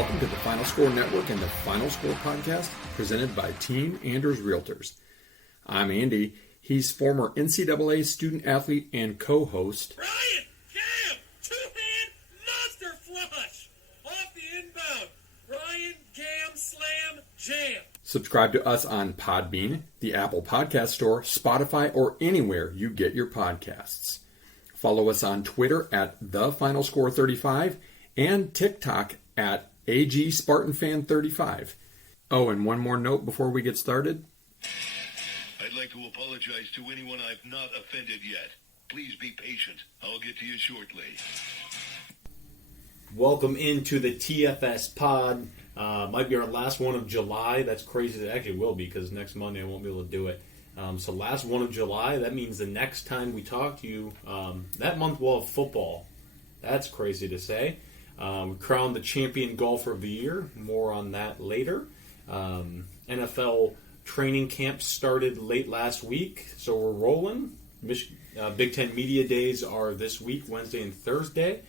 Welcome to the Final Score Network and the Final Score Podcast, presented by Team Anders Realtors. I'm Andy. He's former NCAA student athlete and co-host. Ryan, Cam, two-hand monster flush off the inbound. Ryan, Cam, slam, jam. Subscribe to us on Podbean, the Apple Podcast Store, Spotify, or anywhere you get your podcasts. Follow us on Twitter at TheFinalScore35 and TikTok at AGSpartanFan35. Oh, and one more note before we get started. I'd like to apologize to anyone I've not offended yet. Please be patient. I'll get to you shortly. Welcome into the TFS pod. Might be our last one of July. That's crazy. It actually will be because next Monday I won't be able to do it. So last one of July, that means the next time we talk to you, that month we'll have football. That's crazy to say. We crowned the champion golfer of the year. More on that later. NFL training camp started late last week, so we're rolling. Big Ten Media Days are this week, Wednesday and Thursday.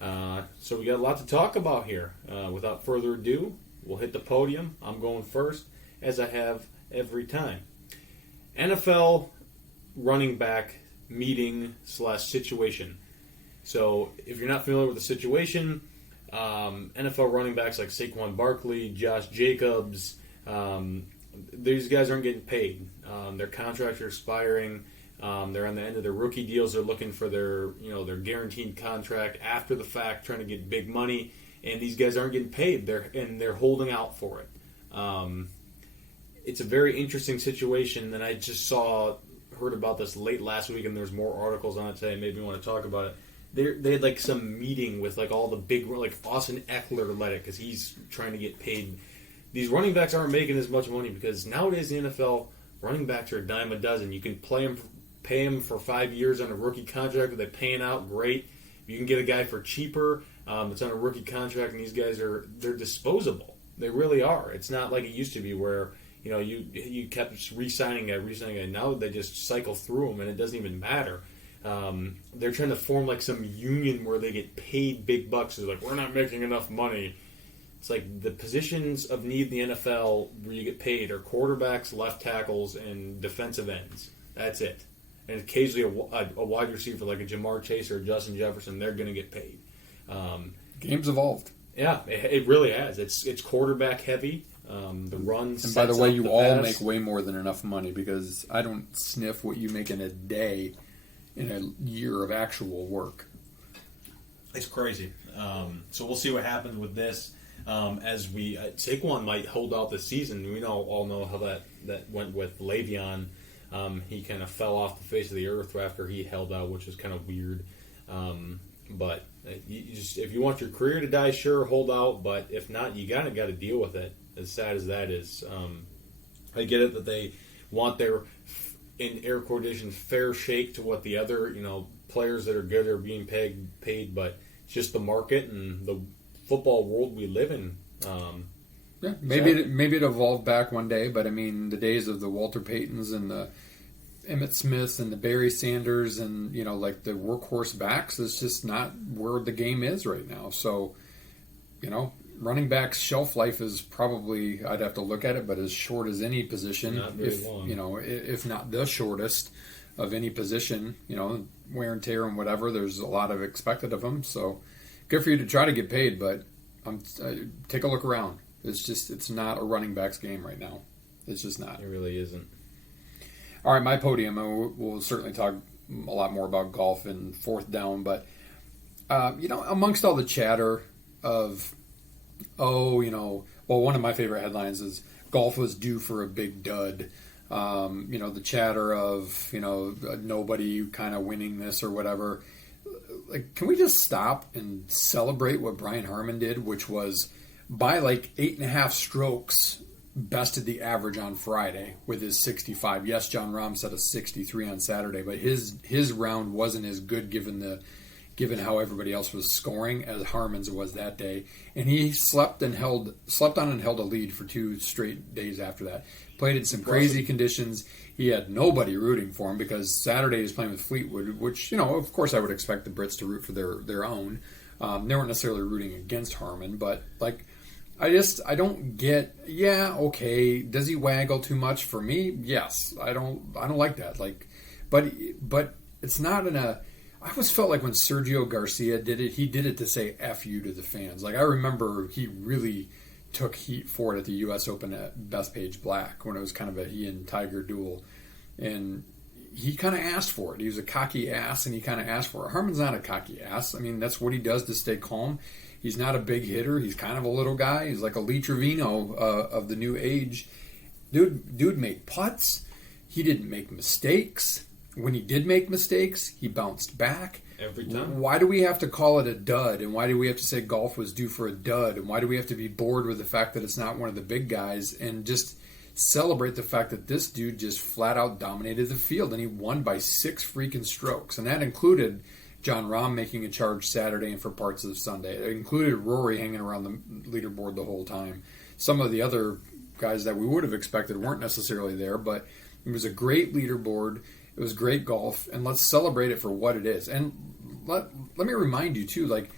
So we got a lot to talk about here. Without further ado, we'll hit the podium. I'm going first, as I have every time. NFL running back meeting / situation. So if you're not familiar with the situation, NFL running backs like Saquon Barkley, Josh Jacobs, these guys aren't getting paid. Their contracts are expiring. They're on the end of their rookie deals. They're looking for their guaranteed contract after the fact, trying to get big money. And these guys aren't getting paid. They're holding out for it. It's a very interesting situation. And I just heard about this late last week, and there's more articles on it today. Made me want to talk about it. They had like some meeting with like all the big, like Austin Eckler led it because he's trying to get paid. These running backs aren't making as much money because nowadays in the NFL, running backs are a dime a dozen. You can pay them for 5 years on a rookie contract. They're paying out great. You can get a guy for cheaper that's on a rookie contract, and these guys they're disposable. They really are. It's not like it used to be where you kept re-signing a guy. Now they just cycle through them, and it doesn't even matter. They're trying to form like some union where they get paid big bucks. It's like, we're not making enough money. It's like the positions of need in the NFL where you get paid are quarterbacks, left tackles, and defensive ends. That's it. And occasionally a wide receiver like a Jamar Chase or a Justin Jefferson, they're going to get paid. Game's evolved. Yeah, it really has. It's quarterback heavy. The runs. And by the way, you all make way more than enough money because I don't sniff what you make in a day in a year of actual work. It's crazy. So we'll see what happens with this. As Saquon might hold out this season. We all know how that went with Le'Veon. He kind of fell off the face of the earth after he held out, which was kind of weird. But if you want your career to die, sure, hold out. But if not, you got to deal with it. As sad as that is, I get it that they want their, in air quotations, fair shake to what the other players that are good are being paid. But it's just the market and the football world we live in. Yeah, maybe it evolved back one day, but I mean the days of the Walter Paytons and the Emmitt Smiths and the Barry Sanders and like the workhorse backs is just not where the game is right now. So running backs shelf life is probably, I'd have to look at it, but as short as any position, not very long. If not the shortest of any position. Wear and tear and whatever. There's a lot of expected of them. So good for you to try to get paid, but take a look around. It's not a running backs game right now. It's just not. It really isn't. All right, my podium. We'll certainly talk a lot more about golf and fourth down, but amongst all the chatter of, one of my favorite headlines is golf was due for a big dud. The chatter of nobody kind of winning this or whatever. Like, can we just stop and celebrate what Brian Harman did, which was by like 8.5 strokes, bested the average on Friday with his 65. Yes, John Rahm set a 63 on Saturday, but his round wasn't as good given how everybody else was scoring as Harman's was that day. And he slept on and held a lead for 2 straight days after that. Played in some crazy conditions. He had nobody rooting for him because Saturday he was playing with Fleetwood, which, of course I would expect the Brits to root for their own. They weren't necessarily rooting against Harman, but like I don't get. Yeah, okay. Does he waggle too much for me? Yes, I don't like that. Like, but it's not in a. I always felt like when Sergio Garcia did it, he did it to say "F you" to the fans. Like I remember he really took heat for it at the U.S. Open at Bethpage Black when it was kind of a he and Tiger duel, and he kind of asked for it. He was a cocky ass, and he kind of asked for it. Harman's not a cocky ass. I mean, that's what he does to stay calm. He's not a big hitter. He's kind of a little guy. He's like a Lee Trevino of the new age. Dude made putts. He didn't make mistakes. When he did make mistakes, he bounced back. Every time. Why do we have to call it a dud? And why do we have to say golf was due for a dud? And why do we have to be bored with the fact that it's not one of the big guys? And just celebrate the fact that this dude just flat out dominated the field. And he won by 6 freaking strokes. And that included John Rahm making a charge Saturday and for parts of Sunday. It included Rory hanging around the leaderboard the whole time. Some of the other guys that we would have expected weren't necessarily there, but it was a great leaderboard. It was great golf, and let's celebrate it for what it is. And let me remind you, too, like,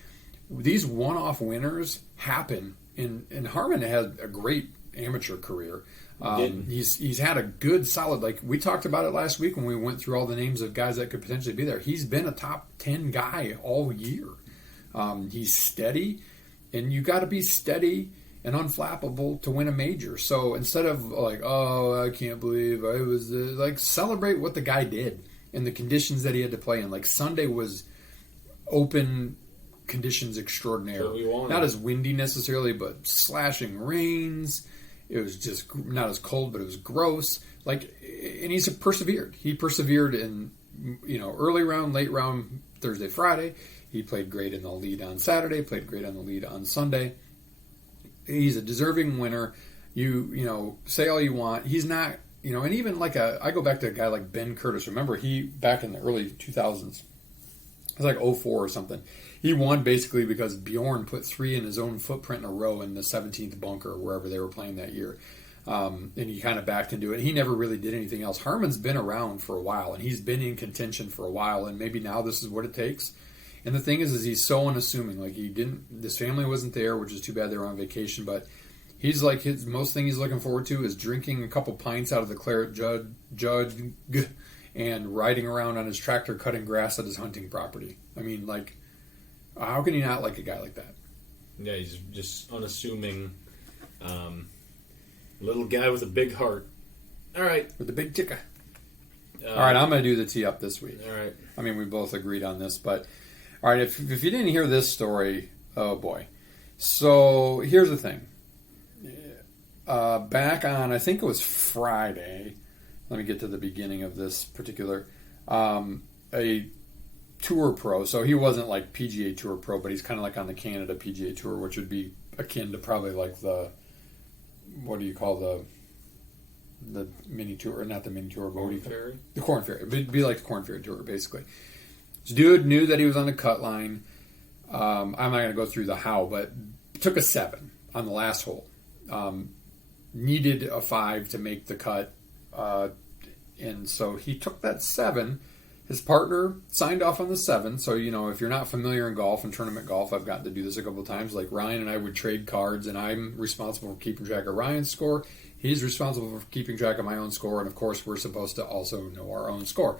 these one-off winners happen, and Harman had a great amateur career. He's had a good, solid, like, we talked about it last week when we went through all the names of guys that could potentially be there. He's been a top 10 guy all year. He's steady, and you got to be steady and unflappable to win a major. So instead of like, oh, I can't believe I was like, celebrate what the guy did and the conditions that he had to play in. Like Sunday was open conditions extraordinaire. Not as windy necessarily, but slashing rains. It was just not as cold, but it was gross. Like, and he's persevered. He persevered in, early round, late round, Thursday, Friday. He played great in the lead on Saturday, played great on the lead on Sunday. He's a deserving winner. You say all you want. He's not, and even like I go back to a guy like Ben Curtis. Remember, he, back in the early 2000s, it was like 04 or something. He won basically because Bjorn put 3 in his own footprint in a row in the 17th bunker, wherever they were playing that year. And he kind of backed into it. He never really did anything else. Harman's been around for a while, and he's been in contention for a while, and maybe now this is what it takes. And the thing is he's so unassuming. Like, this family wasn't there, which is too bad they were on vacation, but he's like, his most thing he's looking forward to is drinking a couple pints out of the claret jug and riding around on his tractor cutting grass at his hunting property. I mean, like, how can you not like a guy like that? Yeah, he's just unassuming. Little guy with a big heart. All right. With a big ticker. All right, I'm going to do the tee up this week. All right. I mean, we both agreed on this, but... All right, if you didn't hear this story, oh boy. So here's the thing. Back on, I think it was Friday, let me get to the beginning of this particular, a tour pro. So he wasn't like PGA Tour pro, but he's kind of like on the Canada PGA Tour, which would be akin to probably like the, what do you call the mini tour, or not the mini tour, but what do you call it? The Corn Ferry. It'd be like the Corn Ferry Tour, basically. This dude knew that he was on the cut line. I'm not going to go through the how, but took a 7 on the last hole. Needed a 5 to make the cut. And so he took that 7. His partner signed off on the 7. So, if you're not familiar in golf and tournament golf, I've gotten to do this a couple of times. Like Ryan and I would trade cards, and I'm responsible for keeping track of Ryan's score. He's responsible for keeping track of my own score. And, of course, we're supposed to also know our own score.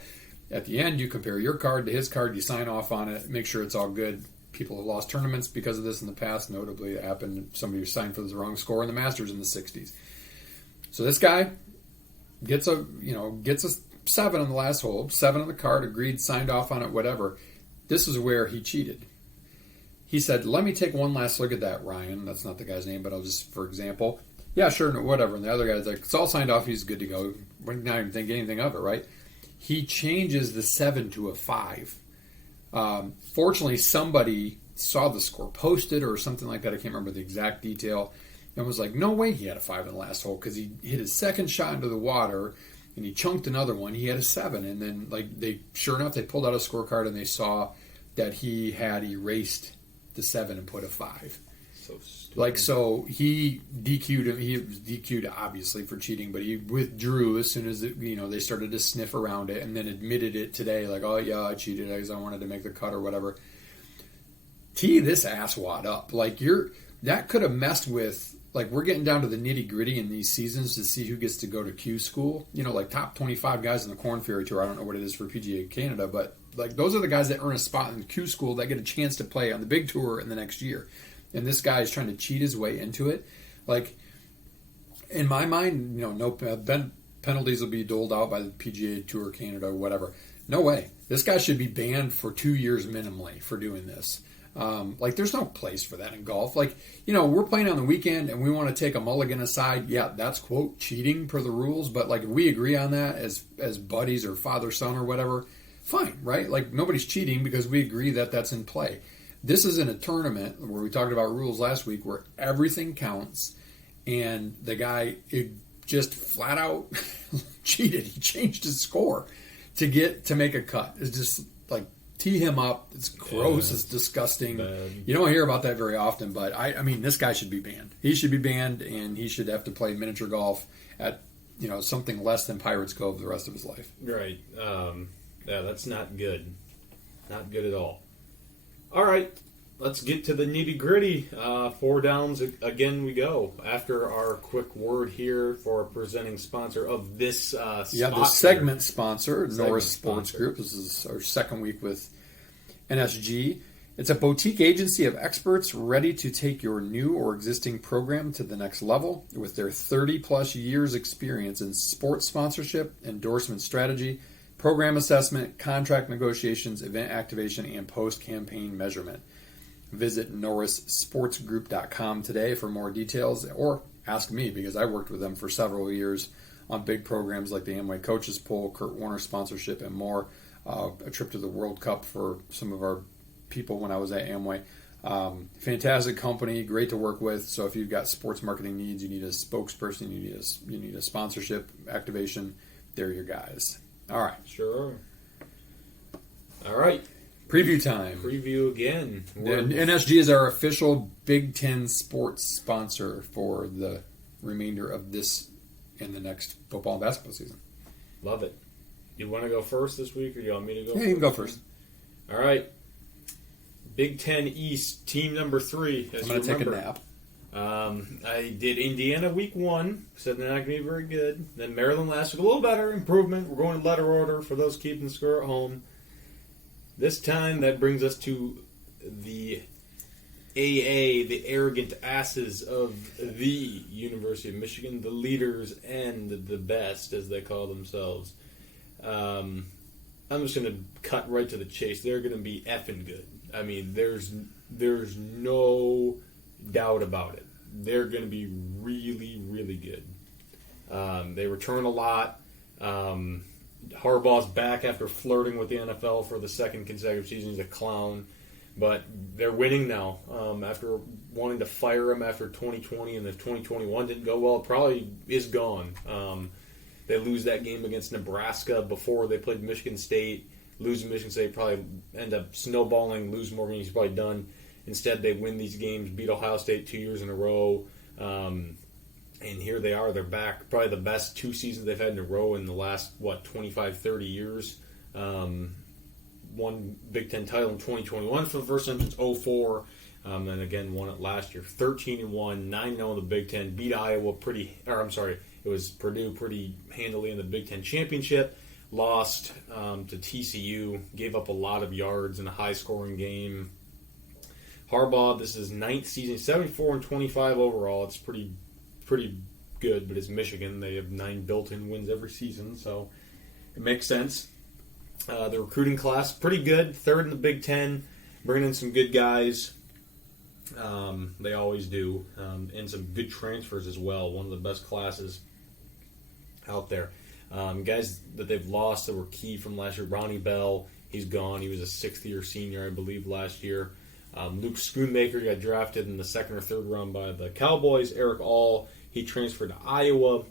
At the end, you compare your card to his card, you sign off on it, make sure it's all good. People have lost tournaments because of this in the past. Notably, it happened, somebody signed for the wrong score in the Masters in the 60s. So this guy gets a 7 on the last hole, 7 on the card, agreed, signed off on it, whatever. This is where he cheated. He said, let me take one last look at that, Ryan. That's not the guy's name, but I'll just, for example, yeah, sure, no, whatever. And the other guy's like, it's all signed off, he's good to go. We're not even thinking anything of it, right? He changes the 7 to a 5. Fortunately, somebody saw the score posted or something like that. I can't remember the exact detail. And was like, no way he had a 5 in the last hole, because he hit his second shot into the water and he chunked another one. He had a 7. And then, sure enough, they pulled out a scorecard and they saw that he had erased the 7 and put a 5. So stupid. So he DQ'd him. He was DQ'd, obviously, for cheating, but he withdrew as soon as, they started to sniff around it, and then admitted it today, like, oh, yeah, I cheated because I wanted to make the cut or whatever. Tee this asswad up. Like, that could have messed with, like, we're getting down to the nitty gritty in these seasons to see who gets to go to Q school. You know, like top 25 guys in the Corn Ferry Tour. I don't know what it is for PGA Canada, but like those are the guys that earn a spot in the Q school that get a chance to play on the big tour in the next year. And this guy is trying to cheat his way into it. Like, in my mind, you know, no penalties will be doled out by the PGA Tour Canada or whatever. No way. This guy should be banned for 2 years minimally for doing this. Like, there's no place for that in golf. Like, you know, we're playing on the weekend and we want to take a mulligan aside. Yeah, that's, quote, cheating per the rules. But, like, if we agree on that as buddies or father-son or whatever, fine, right? Like, nobody's cheating because we agree that that's in play. This isn't a tournament where we talked about rules last week where everything counts and the guy just flat out cheated. He changed his score to make a cut. It's just like, tee him up. It's gross. It's disgusting. Bad. You don't hear about that very often, but I mean, this guy should be banned. He should be banned, and he should have to play miniature golf at, you know, something less than Pirates Cove the rest of his life. Right. Yeah, that's not good. Not good at all. All right. Let's get to the nitty gritty. 4 downs again we go. After our quick word here for our presenting sponsor of this the segment sponsor, Norris Sports Group. This is our second week with NSG. It's a boutique agency of experts ready to take your new or existing program to the next level with their 30-plus years experience in sports sponsorship, endorsement strategy, program assessment, contract negotiations, event activation, and post-campaign measurement. Visit norrissportsgroup.com today for more details, or ask me because I worked with them for several years on big programs like the Amway Coaches Poll, Kurt Warner sponsorship, and more. A trip to the World Cup for some of our people when I was at Amway. Fantastic company, great to work with. So if you've got sports marketing needs, you need a spokesperson, you need a sponsorship activation, they're your guys. All right. Sure. All right. Preview time. Preview again. NSG is our official Big Ten sports sponsor for the remainder of this and the next football and basketball season. Love it. You want to go first this week, or do you want me to go first? You can go first. All right. Big Ten East, team number 3. I'm going to take a nap. I did Indiana week 1. Said they're not going to be very good. Then Maryland last week, a little better, improvement. We're going letter order for those keeping the score at home. This time, that brings us to the AA, the arrogant asses of the University of Michigan, the leaders and the best, as they call themselves. I'm just going to cut right to the chase. They're going to be effing good. I mean, there's no doubt about it. They're going to be really, really good. They return a lot. Harbaugh's back after flirting with the NFL for the second consecutive season. He's a clown. But they're winning now. After wanting to fire him after 2020, and if 2021 didn't go well, it probably is gone. They lose that game against Nebraska before they played Michigan State. Losing Michigan State, probably end up snowballing, lose more games, he's probably done. Instead, they win these games, beat Ohio State 2 years in a row. And here they are. They're back. Probably the best 2 seasons they've had in a row in the last, 25, 30 years. Won Big Ten title in 2021 for the first time since 2004. And again, won it last year. 13-1, 9-0 in the Big Ten. Beat Iowa it was Purdue pretty handily in the Big Ten championship. Lost to TCU. Gave up a lot of yards in a high-scoring game. Harbaugh, this is his 9th season. 74-25 overall. It's pretty good, but it's Michigan. They have 9 built-in wins every season, so it makes sense. The recruiting class, pretty good. 3rd in the Big Ten. Bringing in some good guys. They always do. And some good transfers as well. One of the best classes out there. Guys that they've lost that were key from last year. Ronnie Bell, he's gone. He was a 6th-year senior, I believe, last year. Luke Schoonmaker got drafted in the 2nd or 3rd round by the Cowboys. Eric All, he transferred to Iowa.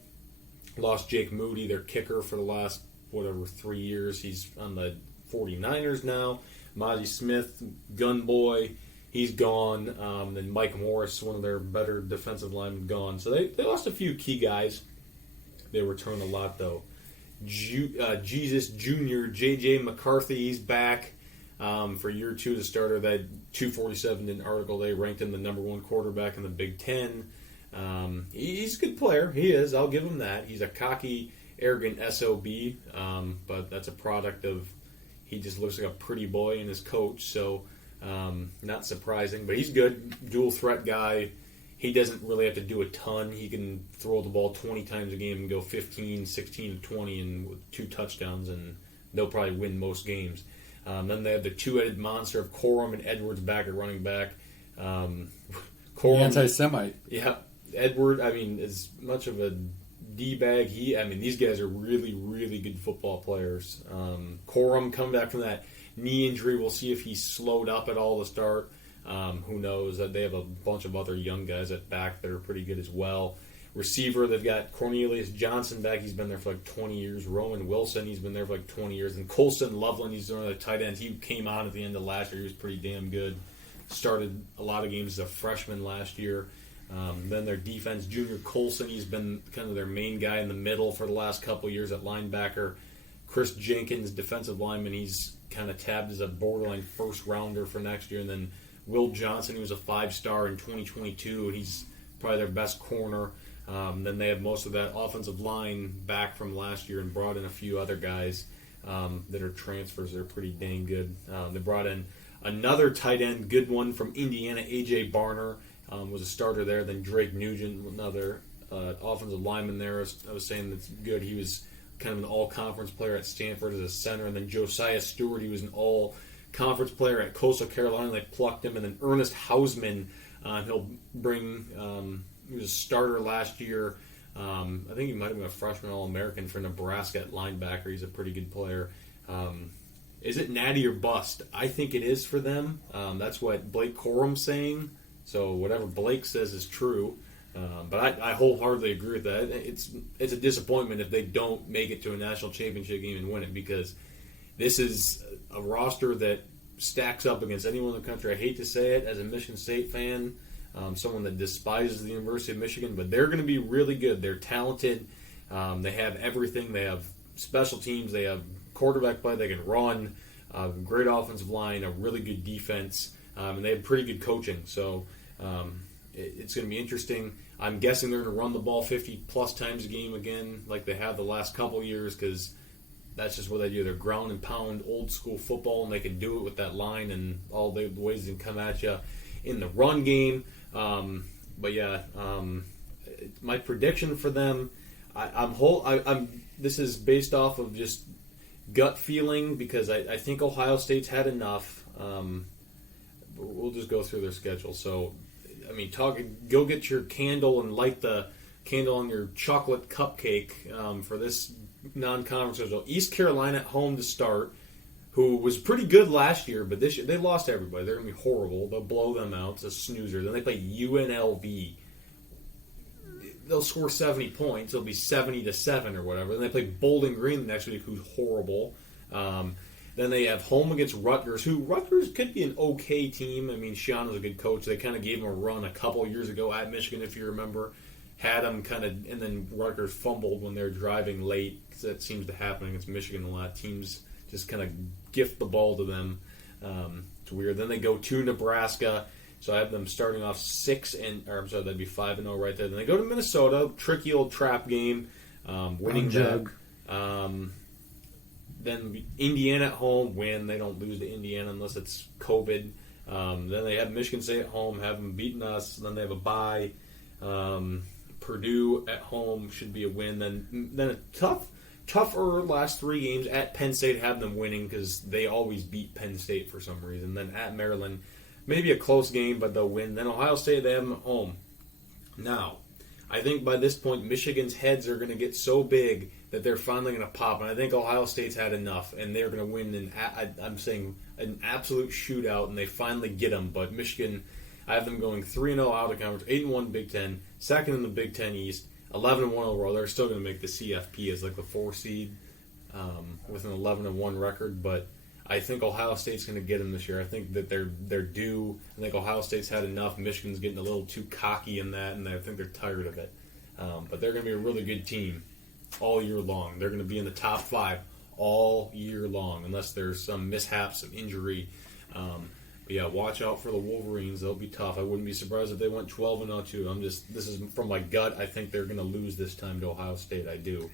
Lost Jake Moody, their kicker, for the last 3 years. He's on the 49ers now. Mozzie Smith, gun boy, he's gone. Then Mike Morris, one of their better defensive linemen, gone. So they lost a few key guys. They returned a lot, though. Jesus Jr., J.J. McCarthy, he's back. For year 2 as a starter. That 247 in an article, they ranked him the number 1 quarterback in the Big Ten. He's a good player. He is. I'll give him that. He's a cocky, arrogant SOB, but that's a product of he just looks like a pretty boy and his coach, so not surprising. But he's good, dual threat guy. He doesn't really have to do a ton. He can throw the ball 20 times a game and go 15, 16, 20 and with 2 touchdowns, and they'll probably win most games. Then they have the two-headed monster of Corum and Edwards back at running back. Corum, anti-Semite. Yeah, Edward, as much of a D-bag, these guys are really, really good football players. Corum coming back from that knee injury. We'll see if he's slowed up at all to start. Who knows? They have a bunch of other young guys at back that are pretty good as well. Receiver, they've got Cornelius Johnson back. He's been there for like 20 years. Roman Wilson, he's been there for like 20 years. And Colson Loveland, he's another tight end. He came on at the end of last year. He was pretty damn good. Started a lot of games as a freshman last year. Then their defense, Junior Colson, he's been kind of their main guy in the middle for the last couple of years at linebacker. Chris Jenkins, defensive lineman, he's kind of tabbed as a borderline first rounder for next year. And then Will Johnson, he was a 5-star in 2022, and he's probably their best corner. Then they have most of that offensive line back from last year and brought in a few other guys that are transfers. They're pretty dang good. They brought in another tight end, good one from Indiana, A.J. Barner, was a starter there. Then Drake Nugent, another offensive lineman there. I was saying that's good. He was kind of an all-conference player at Stanford as a center. And then Josiah Stewart, he was an all-conference player at Coastal Carolina. They plucked him. And then Ernest Hausman, he'll bring... he was a starter last year. I think he might have been a freshman All-American for Nebraska at linebacker. He's a pretty good player. Is it natty or bust? I think it is for them. That's what Blake Corum's saying. So whatever Blake says is true. But I wholeheartedly agree with that. It's a disappointment if they don't make it to a national championship game and win it, because this is a roster that stacks up against anyone in the country. I hate to say it as a Michigan State fan, someone that despises the University of Michigan, but they're going to be really good. They're talented. They have everything. They have special teams. They have quarterback play. They can run. Great offensive line. A really good defense. And they have pretty good coaching. So it's going to be interesting. I'm guessing they're going to run the ball 50-plus times a game again like they have the last couple years, because that's just what they do. They're ground and pound, old-school football, and they can do it with that line and all the ways they can come at you in the run game. But yeah, my prediction for them, this is based off of just gut feeling, because I think Ohio State's had enough. We'll just go through their schedule. So, go get your candle and light the candle on your chocolate cupcake for this non-conference schedule. East Carolina at home to start, who was pretty good last year, but this year they lost everybody. They're going to be horrible. They'll blow them out. It's a snoozer. Then they play UNLV. They'll score 70 points. It'll be 70-7 or whatever. Then they play Bowling Green the next week, who's horrible. Then they have home against Rutgers, who Rutgers could be an okay team. Shiano's a good coach. They kind of gave him a run a couple years ago at Michigan, if you remember. Had them and then Rutgers fumbled when they were driving late, because that seems to happen against Michigan a lot. Teams just kind of gift the ball to them. It's weird. Then they go to Nebraska. So I have them starting off 6-0. That'd be 5-0 right there. Then they go to Minnesota, tricky old trap game, winning jug. Then Indiana at home, win. They don't lose to Indiana unless it's COVID. Then they have Michigan State at home, have them beating us. Then they have a bye. Purdue at home should be a win. Then a tougher last 3 games at Penn State, have them winning because they always beat Penn State for some reason. Then at Maryland, maybe a close game, but they'll win. Then Ohio State, they have them at home. Now, I think by this point, Michigan's heads are going to get so big that they're finally going to pop. And I think Ohio State's had enough, and they're going to win I'm saying an absolute shootout, and they finally get them. But Michigan, I have them going 3-0 out of conference, 8-1 Big Ten, second in the Big Ten East, 11-1 overall. They're still going to make the CFP as like the 4 seed with an 11-1 record, but I think Ohio State's going to get them this year. I think that they're due. I think Ohio State's had enough. Michigan's getting a little too cocky in that, and I think they're tired of it. But they're going to be a really good team all year long. They're going to be in the top 5 all year long, unless there's some mishap, some injury. But yeah, watch out for the Wolverines. They'll be tough. I wouldn't be surprised if they went 12-0 too. This is from my gut. I think they're going to lose this time to Ohio State. I do.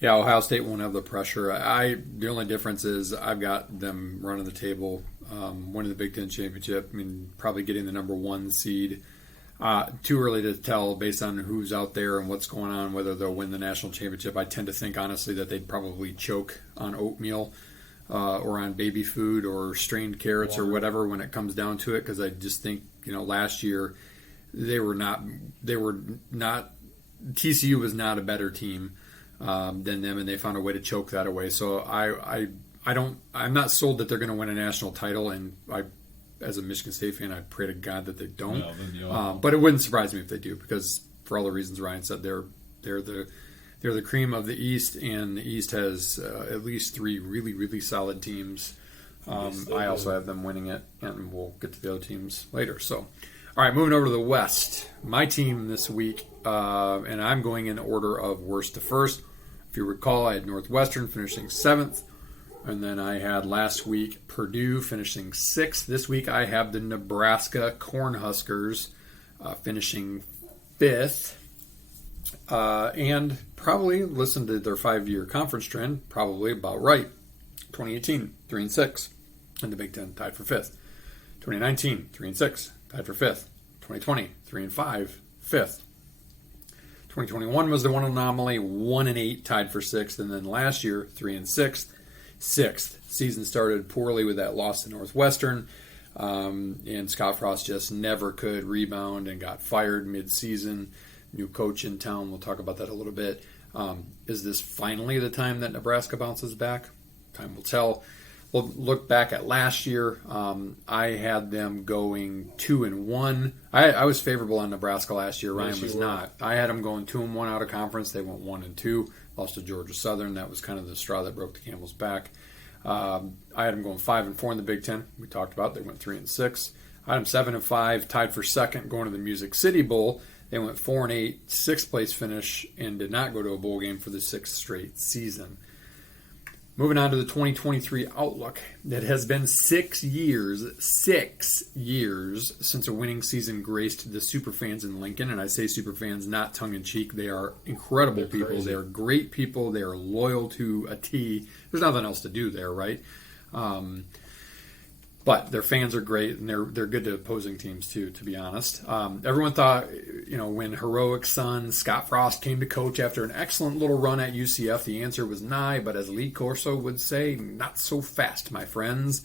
Yeah, Ohio State won't have the pressure. The only difference is I've got them running the table, winning the Big Ten championship. I mean, probably getting the number 1 seed. Too early to tell based on who's out there and what's going on, whether they'll win the national championship. I tend to think, honestly, that they'd probably choke on oatmeal or on baby food or strained carrots or whatever when it comes down to it, because I just think, last year they were not TCU was not a better team than them, and they found a way to choke that away. So I'm not sold that they're going to win a national title, and as a Michigan State fan, I pray to God that they don't. But it wouldn't surprise me if they do, because for all the reasons Ryan said, they're the cream of the East, and the East has at least 3 really, really solid teams. I also have them winning it, and we'll get to the other teams later. So, all right, moving over to the West. My team this week, and I'm going in order of worst to first. If you recall, I had Northwestern finishing 7th. And then I had last week Purdue finishing 6th. This week I have the Nebraska Cornhuskers finishing 5th. And probably, listen to their 5-year conference trend, probably about right. 2018, 3-6 in the Big Ten, tied for 5th. 2019, 3-6, tied for 5th. 2020, 3-5, 5th. 2021 was the one anomaly, 1-8, tied for 6th. And then last year, 3-6. 6th. Season started poorly with that loss to Northwestern, and Scott Frost just never could rebound and got fired mid-season. New coach in town. We'll talk about that a little bit. Is this finally the time that Nebraska bounces back? Time will tell. We'll look back at last year. I had them going 2-1. I was favorable on Nebraska last year. Ryan was not. I had them going 2-1 out of conference. They went 1-2. Lost to Georgia Southern. That was kind of the straw that broke the camel's back. I had them going 5-4 in the Big Ten. We talked about. They went 3-6. I had them 7-5, tied for second, going to the Music City Bowl. They went 4-8, 6th place finish, and did not go to a bowl game for the 6th straight season. Moving on to the 2023 outlook. It has been 6 years since a winning season graced the superfans in Lincoln. And I say superfans not tongue-in-cheek. They are incredible people. Crazy. They are great people. They are loyal to a T. There's nothing else to do there, right? But their fans are great, and they're good to opposing teams too, to be honest. Everyone thought, when heroic son Scott Frost came to coach after an excellent little run at UCF, the answer was nigh, but as Lee Corso would say, not so fast, my friends.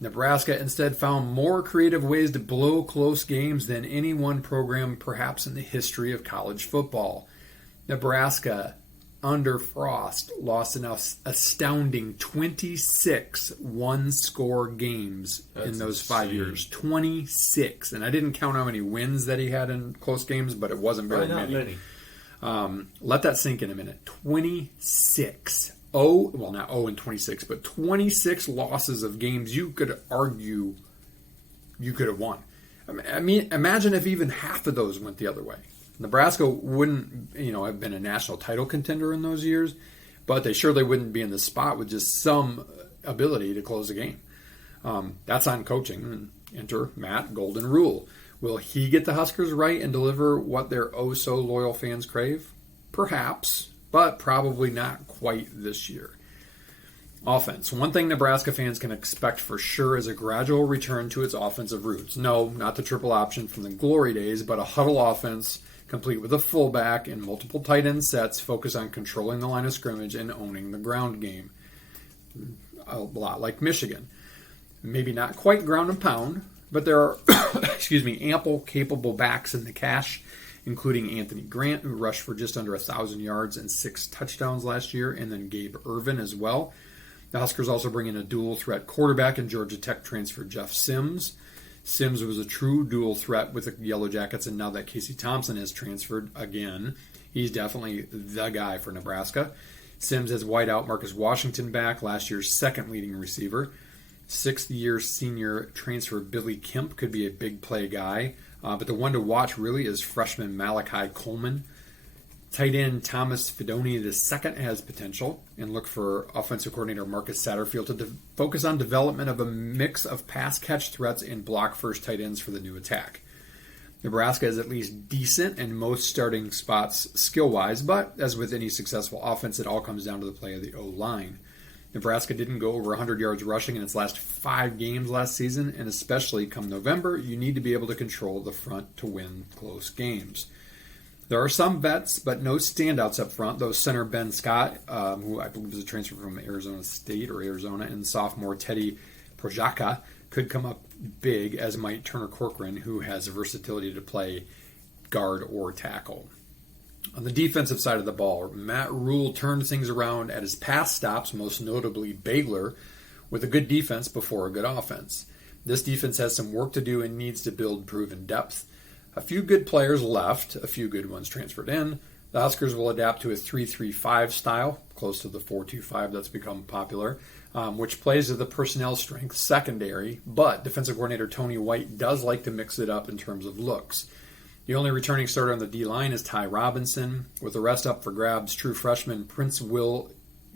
Nebraska instead found more creative ways to blow close games than any one program perhaps in the history of college football. Nebraska, under Frost, lost an astounding 26 one-score games in those 5 years. 26. And I didn't count how many wins that he had in close games, but it wasn't very many. Let that sink in a minute. 26. Not 0-26, but 26 losses of games you could argue you could have won. I mean, imagine if even half of those went the other way. Nebraska wouldn't, have been a national title contender in those years, but they surely wouldn't be in the spot with just some ability to close a game. That's on coaching. Enter Matt Golden Rule. Will he get the Huskers right and deliver what their oh-so-loyal fans crave? Perhaps, but probably not quite this year. Offense. One thing Nebraska fans can expect for sure is a gradual return to its offensive roots. No, not the triple option from the glory days, but a huddle offense complete with a fullback and multiple tight end sets focused on controlling the line of scrimmage and owning the ground game. A lot like Michigan. Maybe not quite ground and pound, but there are ample capable backs in the cache, including Anthony Grant, who rushed for just under 1,000 yards and 6 touchdowns last year, and then Gabe Ervin as well. The Huskers also bring in a dual-threat quarterback in Georgia Tech transfer Jeff Sims. Sims was a true dual threat with the Yellow Jackets, and now that Casey Thompson has transferred again, he's definitely the guy for Nebraska. Sims has wideout Marcus Washington back, last year's second leading receiver. 6th-year senior transfer Billy Kemp could be a big play guy, but the one to watch really is freshman Malachi Coleman. Tight end Thomas Fidone II has potential, and look for offensive coordinator Marcus Satterfield to focus on development of a mix of pass catch threats and block first tight ends for the new attack. Nebraska is at least decent in most starting spots skill-wise, but as with any successful offense, it all comes down to the play of the O-line. Nebraska didn't go over 100 yards rushing in its last 5 games last season, and especially come November, you need to be able to control the front to win close games. There are some vets, but no standouts up front, though center Ben Scott, who I believe is a transfer from Arizona State or Arizona, and sophomore Teddy Projaka could come up big, as might Turner Corcoran, who has the versatility to play guard or tackle. On the defensive side of the ball, Matt Rule turned things around at his pass stops, most notably Baylor, with a good defense before a good offense. This defense has some work to do and needs to build proven depth. A few good players left, a few good ones transferred in. The Huskers will adapt to a 3-3-5 style, close to the 4-2-5 that's become popular, which plays to the personnel strength secondary, but defensive coordinator Tony White does like to mix it up in terms of looks. The only returning starter on the D-line is Ty Robinson, with the rest up for grabs. True freshman Prince Will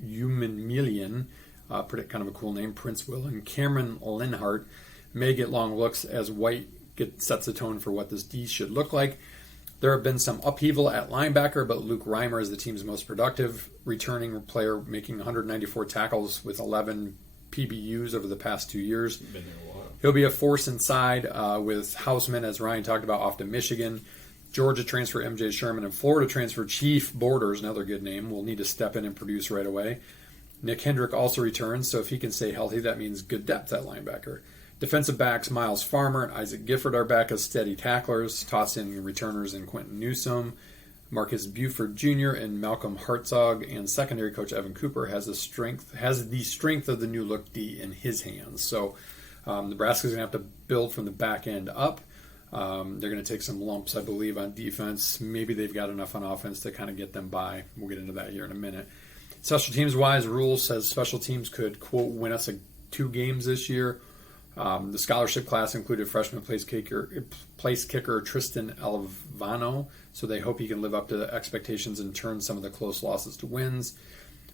Umanmillion, kind of a cool name, Prince Will, and Cameron Linhart may get long looks as White sets the tone for what this D should look like. There have been some upheaval at linebacker, but Luke Reimer is the team's most productive returning player, making 194 tackles with 11 PBUs over the past 2 years. Been there a while. He'll be a force inside with Houseman, as Ryan talked about, off to Michigan. Georgia transfer MJ Sherman and Florida transfer Chief Borders, another good name, will need to step in and produce right away. Nick Hendrick also returns, so if he can stay healthy, that means good depth at linebacker. Defensive backs Miles Farmer and Isaac Gifford are back as steady tacklers, toss-in returners in Quentin Newsome. Marcus Buford Jr. and Malcolm Hartzog, and secondary coach Evan Cooper has the strength of the new look D in his hands. So Nebraska's going to have to build from the back end up. They're going to take some lumps, I believe, on defense. Maybe they've got enough on offense to kind of get them by. We'll get into that here in a minute. Special teams-wise, Rule says special teams could, quote, win us 2 games this year. The scholarship class included freshman place kicker Tristan Alvano, so they hope he can live up to the expectations and turn some of the close losses to wins.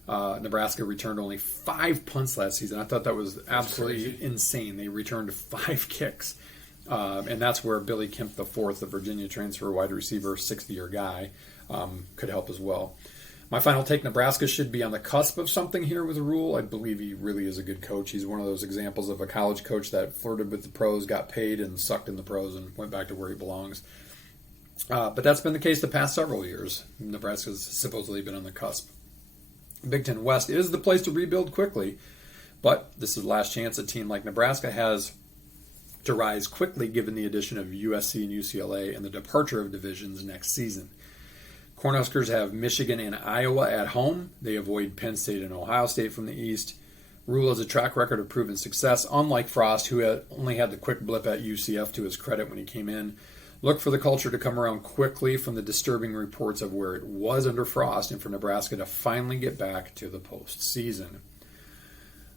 Nebraska returned only 5 punts last season. I thought that was absolutely insane. They returned 5 kicks, and that's where Billy Kemp IV, the Virginia transfer wide receiver, 60-year guy, could help as well. My final take, Nebraska should be on the cusp of something here with Rule. I believe he really is a good coach. He's one of those examples of a college coach that flirted with the pros, got paid, and sucked in the pros and went back to where he belongs. But that's been the case the past several years. Nebraska's supposedly been on the cusp. Big Ten West is the place to rebuild quickly, but this is the last chance a team like Nebraska has to rise quickly given the addition of USC and UCLA and the departure of divisions next season. Cornhuskers have Michigan and Iowa at home. They avoid Penn State and Ohio State from the East. Rule has a track record of proven success, unlike Frost, who only had the quick blip at UCF to his credit when he came in. Look for the culture to come around quickly from the disturbing reports of where it was under Frost and for Nebraska to finally get back to the postseason.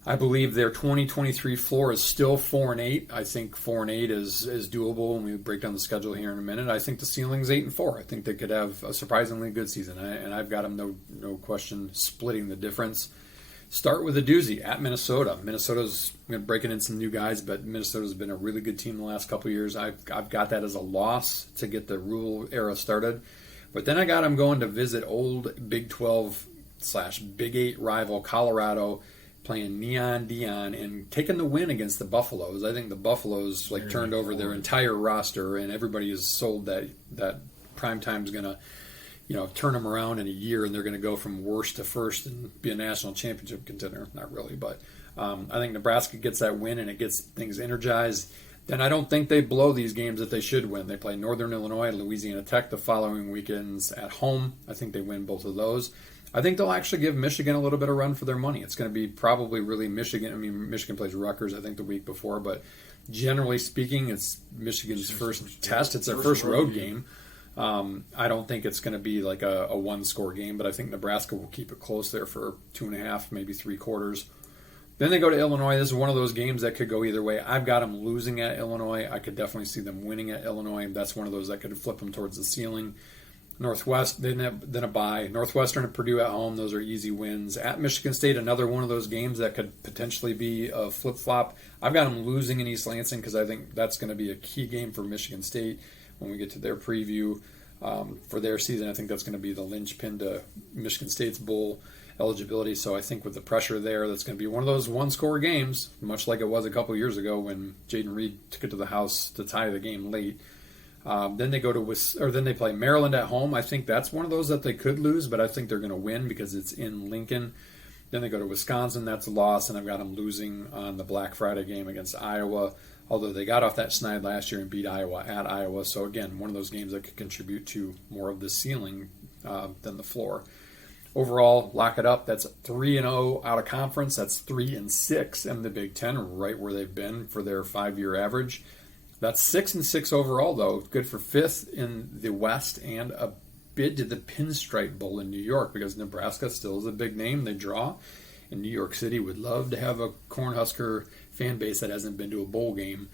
I believe their 2023 floor is still 4-8. I think 4-8 is doable when we break down the schedule here in a minute. I think the ceiling's 8-4. I think they could have a surprisingly good season, and I've got them no question splitting the difference. Start with a doozy at Minnesota. Minnesota's breaking in some new guys, but Minnesota's been a really good team the last couple of years. I've got that as a loss to get the Rule era started, but then I got them going to visit old Big 12/Big 8 rival Colorado, playing Neon Dion and taking the win against the Buffaloes. I think the Buffaloes turned over their entire roster, and everybody is sold that Primetime's going to turn them around in a year, and they're going to go from worst to first and be a national championship contender. Not really, but I think Nebraska gets that win and it gets things energized. Then I don't think they blow these games that they should win. They play Northern Illinois, Louisiana Tech the following weekends at home. I think they win both of those. I think they'll actually give Michigan a little bit of run for their money. It's going to be probably really Michigan. I mean, Michigan plays Rutgers, I think, the week before, but generally speaking, it's Michigan's first test. It's their first road game. I don't think it's going to be like a one-score game, but I think Nebraska will keep it close there for 2.5, maybe 3 quarters. Then they go to Illinois. This is one of those games that could go either way. I've got them losing at Illinois. I could definitely see them winning at Illinois. That's one of those that could flip them towards the ceiling. Northwest, then a bye. Northwestern and Purdue at home, those are easy wins. At Michigan State, another one of those games that could potentially be a flip-flop. I've got them losing in East Lansing because I think that's going to be a key game for Michigan State when we get to their preview for their season. I think that's going to be the linchpin to Michigan State's bowl eligibility. So I think with the pressure there, that's going to be one of those one-score games, much like it was a couple years ago when Jaden Reed took it to the house to tie the game late. Then they play Maryland at home. I think that's one of those that they could lose, but I think they're going to win because it's in Lincoln. Then they go to Wisconsin. That's a loss, and I've got them losing on the Black Friday game against Iowa, although they got off that schneid last year and beat Iowa at Iowa. So, again, one of those games that could contribute to more of the ceiling than the floor. Overall, lock it up. That's 3-0 out of conference. That's 3-6 in the Big Ten, right where they've been for their 5-year average. That's 6-6 overall, though. Good for 5th in the West and a bid to the Pinstripe Bowl in New York because Nebraska still is a big name they draw. And New York City would love to have a Cornhusker fan base that hasn't been to a bowl game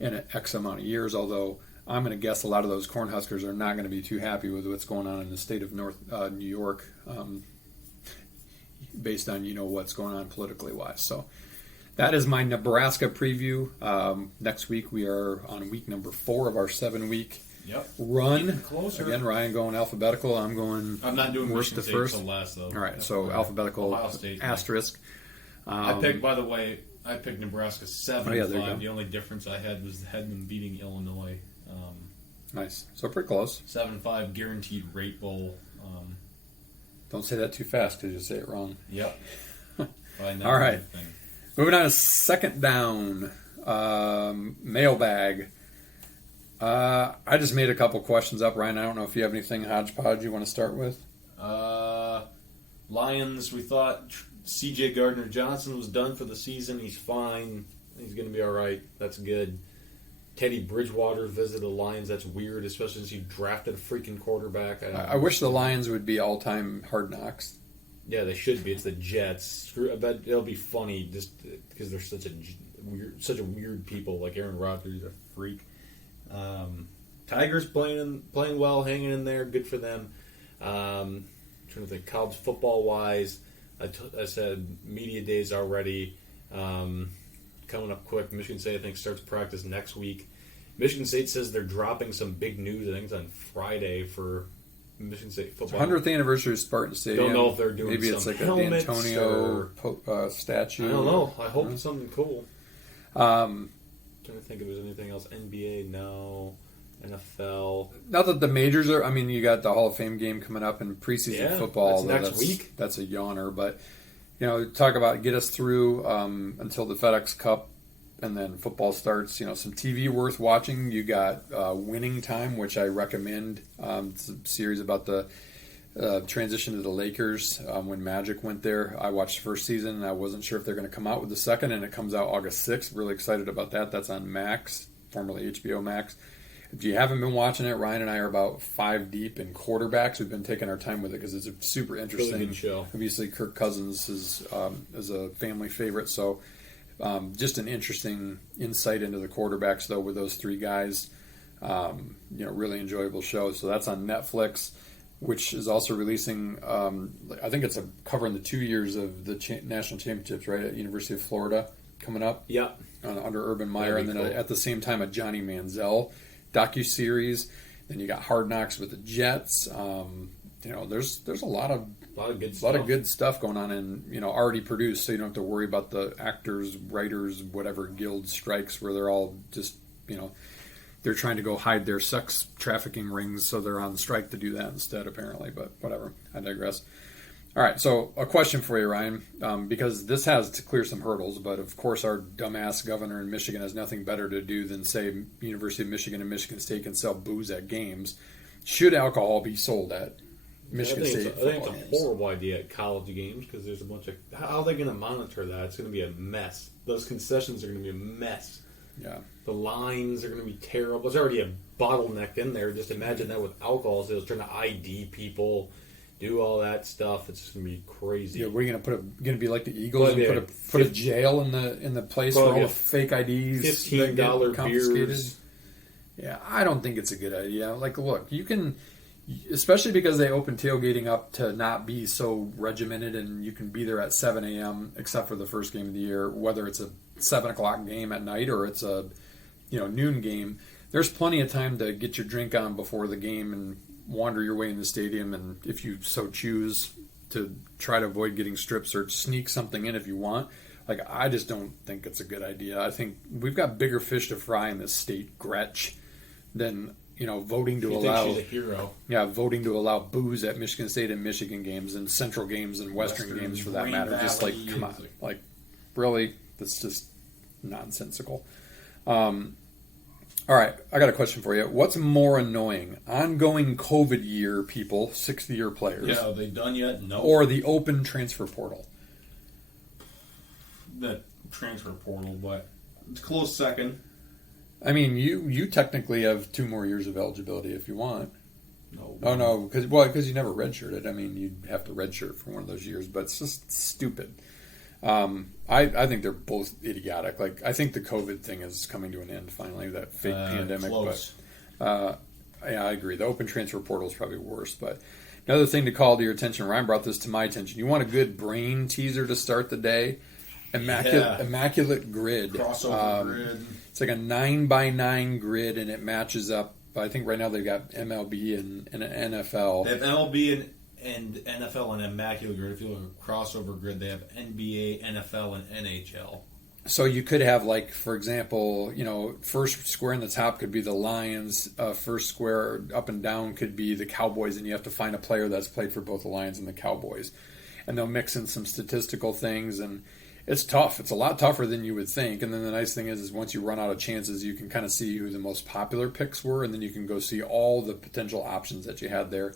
in an X amount of years, although I'm going to guess a lot of those Cornhuskers are not going to be too happy with what's going on in the state of New York based on what's going on politically wise. So that is my Nebraska preview. Next week we are on week number 4 of our 7-week run. Closer. Again, Ryan going alphabetical. I'm not doing worst to first. Till last though. All right, so alphabetical asterisk. By the way, I picked Nebraska 7-5. The only difference I had was Hedman beating Illinois. Nice. So pretty close. 7-5 guaranteed rate bowl. Don't say that too fast because you'll say it wrong. Yep. All right. Moving on to second down. Mailbag. I just made a couple questions up, Ryan. I don't know if you have anything hodgepodge you want to start with. Lions, we thought C.J. Gardner-Johnson was done for the season. He's fine. He's going to be all right. That's good. Teddy Bridgewater visited the Lions. That's weird, especially since he drafted a freaking quarterback. I wish the Lions would be all-time Hard Knocks. Yeah, they should be. It's the Jets. I bet it'll be funny just because they're such a weird people. Like Aaron Rodgers, a freak. Tigers playing well, hanging in there. Good for them. Trying to think, college football wise, I said media days already. Coming up quick. Michigan State, I think, starts practice next week. Michigan State says they're dropping some big news. I think it's on Friday for Michigan State football. 100th anniversary of Spartan Stadium. Don't know if they're doing maybe it's like a D'Antonio statue. I don't know. I hope it's something cool. Trying to think if there's anything else. NBA, no. NFL. Not that the majors are. I mean, you got the Hall of Fame game coming up in preseason football. That's next week. That's a yawner, but talk about get us through until the FedEx Cup, and then football starts. Some TV worth watching. You got Winning Time, which I recommend. It's a series about the transition to the Lakers when Magic went there. I watched the first season, and I wasn't sure if they're going to come out with the second, and it comes out August 6th. Really excited about that. That's on Max, formerly HBO Max. If you haven't been watching it, Ryan and I are about 5 deep in quarterbacks. We've been taking our time with it because it's a super interesting really good show. Obviously, Kirk Cousins is a family favorite, so just an interesting insight into the quarterbacks, though, with those 3 guys. Really enjoyable show. So that's on Netflix, which is also releasing. I think it's covering the 2 years of the national championships, right, at University of Florida coming up. Yeah, under Urban Meyer, and then cool. At the same time a Johnny Manziel docuseries. Then you got Hard Knocks with the Jets. There's a lot of good stuff going on, and already produced, so you don't have to worry about the actors, writers, whatever guild strikes where they're all just they're trying to go hide their sex trafficking rings, so they're on strike to do that instead, apparently. But whatever, I digress. All right, so a question for you, Ryan, because this has to clear some hurdles, but of course our dumbass governor in Michigan has nothing better to do than say University of Michigan and Michigan State can sell booze at games. Should alcohol be sold at Michigan State? I think it's a horrible idea at college games because there's a bunch of... How are they going to monitor that? It's going to be a mess. Those concessions are going to be a mess. Yeah. The lines are going to be terrible. There's already a bottleneck in there. Just imagine that with alcohol sales, trying to ID people, do all that stuff. It's just gonna be crazy. Yeah, we're gonna be like the Eagles and put a jail in the place for all the fake IDs, $15 beers. Yeah, I don't think it's a good idea. Like, look, you can especially because they open tailgating up to not be so regimented, and you can be there at 7 a.m. except for the first game of the year, whether it's a 7 o'clock game at night or it's a noon game. There's plenty of time to get your drink on before the game and wander your way in the stadium, and if you so choose to try to avoid getting strip searched, sneak something in if you want. Like, I just don't think it's a good idea. I think we've got bigger fish to fry in this state, Gretch, than voting to allow. She's a hero. Yeah, voting to allow booze at Michigan State and Michigan games and Central games and Western games for that Green matter. Just Valley like, come on, like, really, that's just nonsensical. All right, I got a question for you. What's more annoying, ongoing COVID year people, 60-year players? Yeah, are they done yet? No. Or the open transfer portal? The transfer portal, but it's close second. I mean, you technically have 2 more years of eligibility if you want. No. Oh, no, because you never redshirted. I mean, you'd have to redshirt for one of those years, but it's just stupid. I think they're both idiotic. Like, I think the COVID thing is coming to an end finally, that fake pandemic. Close. But yeah, I agree. The open transfer portal is probably worse. But another thing to call to your attention, Ryan brought this to my attention. You want a good brain teaser to start the day? Immaculate grid. Crossover grid. It's like a 9x9 grid, and it matches up. I think right now they've got MLB and NFL. They have MLB and NFL and Immaculate Grid. If you look at crossover grid, they have NBA, NFL, and NHL. So you could have, like, for example, first square in the top could be the Lions. First square up and down could be the Cowboys, and you have to find a player that's played for both the Lions and the Cowboys. And they'll mix in some statistical things, and it's tough. It's a lot tougher than you would think. And then the nice thing is once you run out of chances, you can kind of see who the most popular picks were, and then you can go see all the potential options that you had there.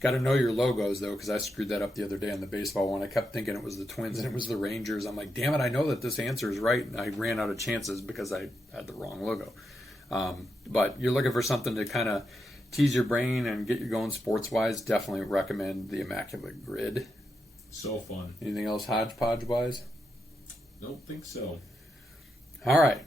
Got to know your logos, though, because I screwed that up the other day on the baseball one. I kept thinking it was the Twins and it was the Rangers. I'm like, damn it, I know that this answer is right. And I ran out of chances because I had the wrong logo. But you're looking for something to kind of tease your brain and get you going sports-wise. Definitely recommend the Immaculate Grid. So fun. Anything else hodgepodge-wise? Don't think so. All right.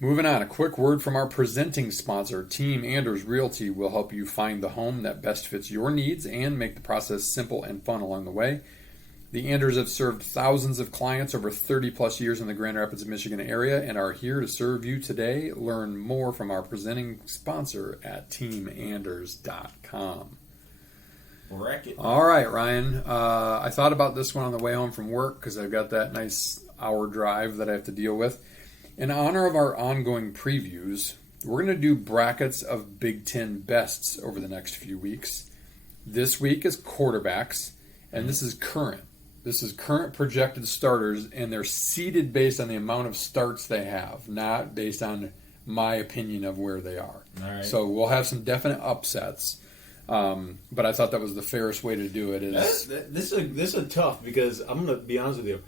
Moving on, a quick word from our presenting sponsor. Team Anders Realty will help you find the home that best fits your needs and make the process simple and fun along the way. The Anders have served thousands of clients over 30-plus years in the Grand Rapids, Michigan area and are here to serve you today. Learn more from our presenting sponsor at teamanders.com. All right, Ryan. I thought about this one on the way home from work because I've got that nice hour drive that I have to deal with. In honor of our ongoing previews, we're going to do brackets of Big Ten bests over the next few weeks. This week is quarterbacks, and this is current. This is current projected starters, and they're seeded based on the amount of starts they have, not based on my opinion of where they are. All right. So we'll have some definite upsets, but I thought that was the fairest way to do it. This is tough because I'm going to be honest with you.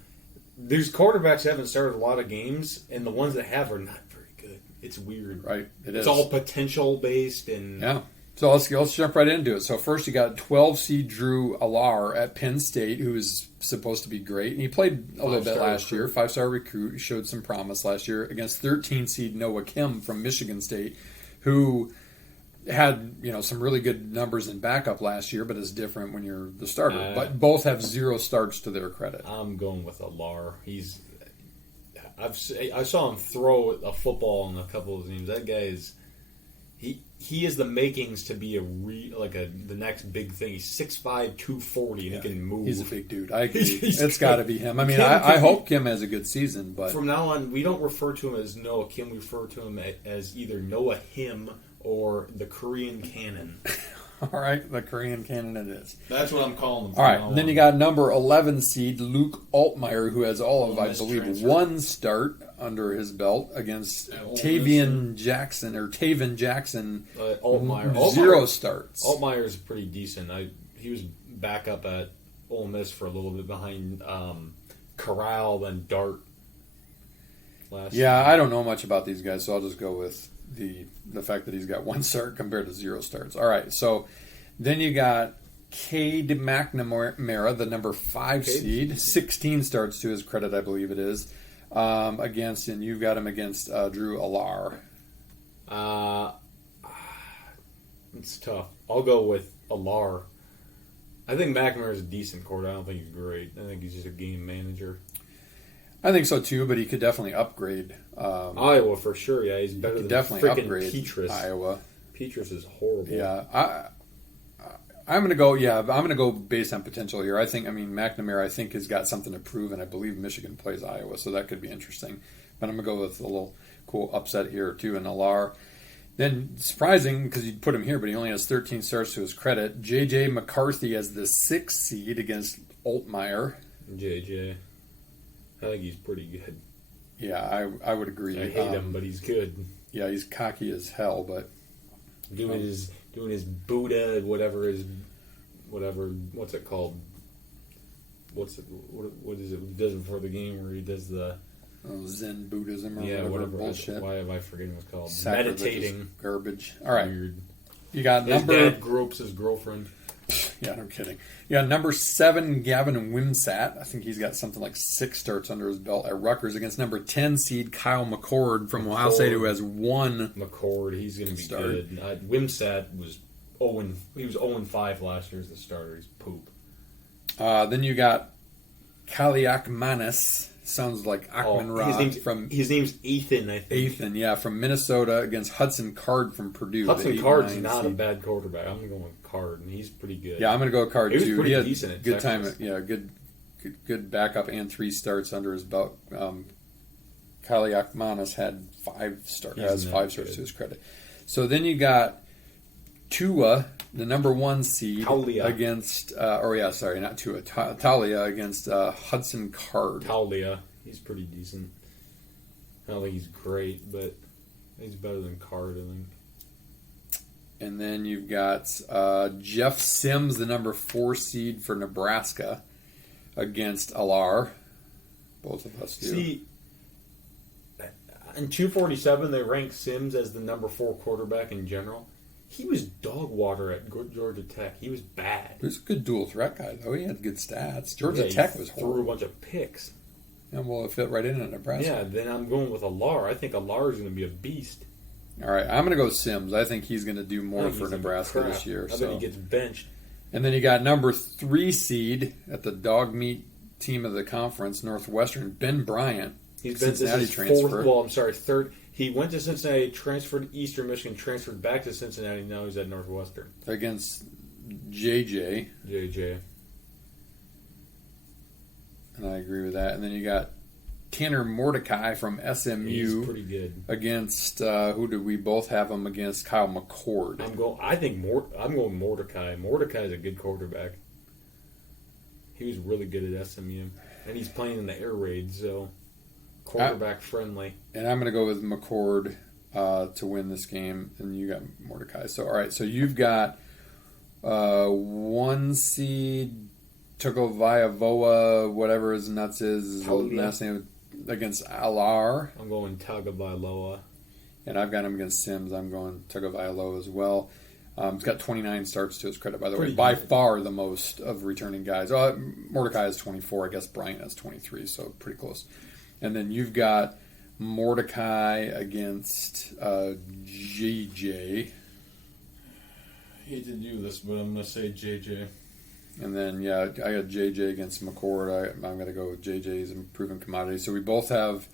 These quarterbacks haven't started a lot of games, and the ones that have are not very good. It's weird. Right, it's all potential based. And yeah. So let's jump right into it. So first you got 12 seed Drew Alar at Penn State, who is supposed to be great. And he played a little bit last year. 5-star recruit. He showed some promise last year against 13 seed Noah Kim from Michigan State, who had some really good numbers in backup last year, but is different when you're the starter. But both have 0 starts to their credit. I'm going with Alar. I saw him throw a football in a couple of games. That guy is he has the makings to be the next big thing. He's 6'5", 240, and he can move. He's a big dude. I agree. It's got to be him. I mean, I hope Kim has a good season, but from now on, we don't refer to him as Noah Kim. We refer to him as either Noah Him or the Korean Cannon. All right, the Korean Cannon it is. That's what I'm calling him. All right, and then you got number 11 seed Luke Altmaier, who has all of, I believe, 1 start under his belt against Tavian Jackson. Altmaier. 0 starts. Altmaier is pretty decent. He was back up at Ole Miss for a little bit behind Corral and Dart. Yeah, I don't know much about these guys, so I'll just go with the fact that he's got 1 start compared to 0 starts. All right, so then you got Cade McNamara, the number 5 seed, 16 starts to his credit, I believe it is, and you've got him against Drew Alar. It's tough. I'll go with Alar. I think McNamara is a decent quarterback. I don't think he's great. I think he's just a game manager. I think so too, but he could definitely upgrade. Iowa for sure. Yeah, he's better than Definitely freaking upgrade Petrus. Iowa. Petrus is horrible. Yeah, I'm gonna go. Yeah, I'm gonna go based on potential here. McNamara, I think, has got something to prove, and I believe Michigan plays Iowa, so that could be interesting. But I'm gonna go with a little cool upset here too in Alar. Then surprising because you'd put him here, but he only has 13 starts to his credit. J.J. McCarthy as the 6th seed against Altmaier. JJ, I think he's pretty good. Yeah, I would agree. I hate him, but he's good. Yeah, he's cocky as hell, but doing his Buddha, whatever, what's it called? What is it? He does it before the game where he does the Zen Buddhism or whatever bullshit. Why have I forgotten what's called? Sacrilegious Meditating. Garbage. All right. Weird. You got His number... dad gropes his girlfriend. Yeah, no kidding. You got number 7, Gavin Wimsatt. I think he's got something like 6 starts under his belt at Rutgers against number 10 seed Kyle McCord from Ohio State, who has 1 McCord, he's going to be start. good. Wimsatt was 0-5 last year as the starter. He's poop. Then you got Kaliakmanis. Sounds like Achman Ra his name's Ethan, I think. Ethan, yeah, from Minnesota against Hudson Card from Purdue. Hudson Card's not a bad quarterback. I'm going with Card, and he's pretty good. Yeah, I'm going to go with Card he was too. Pretty he had decent at good Texas. time. Good backup and 3 starts under his belt. Kaliakmanis had 5 starts. Has 5 starts to his credit. So then you got Tua, the number 1 seed Talia. against, not Tua, Talia against Hudson Card. Talia, he's pretty decent. I don't think he's great, but he's better than Card, I think. And then you've got Jeff Sims, the number 4 seed for Nebraska, against Alar. Both of us do. See, in 247, they ranked Sims as the number 4 quarterback in general. He was dog water at Georgia Tech. He was bad. He was a good dual threat guy, though. He had good stats. Georgia Tech was horrible. Threw a bunch of picks. And well, it fit right in at Nebraska. Yeah, then I'm going with Alar. I think Alar is going to be a beast. All right, I'm going to go Sims. I think he's going to do more for Nebraska this year. I bet he gets benched. And then you got number 3 seed at the dog meat team of the conference, Northwestern, Ben Bryant. He's been Cincinnati his transfer. Third. He went to Cincinnati, transferred to Eastern Michigan, transferred back to Cincinnati. Now he's at Northwestern Against JJ. And I agree with that. And then you got Tanner Mordecai from SMU. He's pretty good. Against who did we both have him against? Kyle McCord. I'm going Mordecai. Mordecai is a good quarterback. He was really good at SMU, and he's playing in the air raid, so quarterback friendly. And I'm going to go with McCord to win this game, and you got Mordecai. So all right, so you've got 1 seed Tagovailoa, whatever his nuts is, last name, against Alar. I'm going Tagovailoa. And I've got him against Sims. I'm going Tagovailoa as well. He's got 29 starts to his credit, by the way. By far the most of returning guys. Mordecai has 24. I guess Bryant has 23, so pretty close. And then you've got Mordecai against JJ. I hate to do this, but I'm going to say JJ. And then, I got JJ against McCord. I'm going to go with JJ's improving commodity. So we both have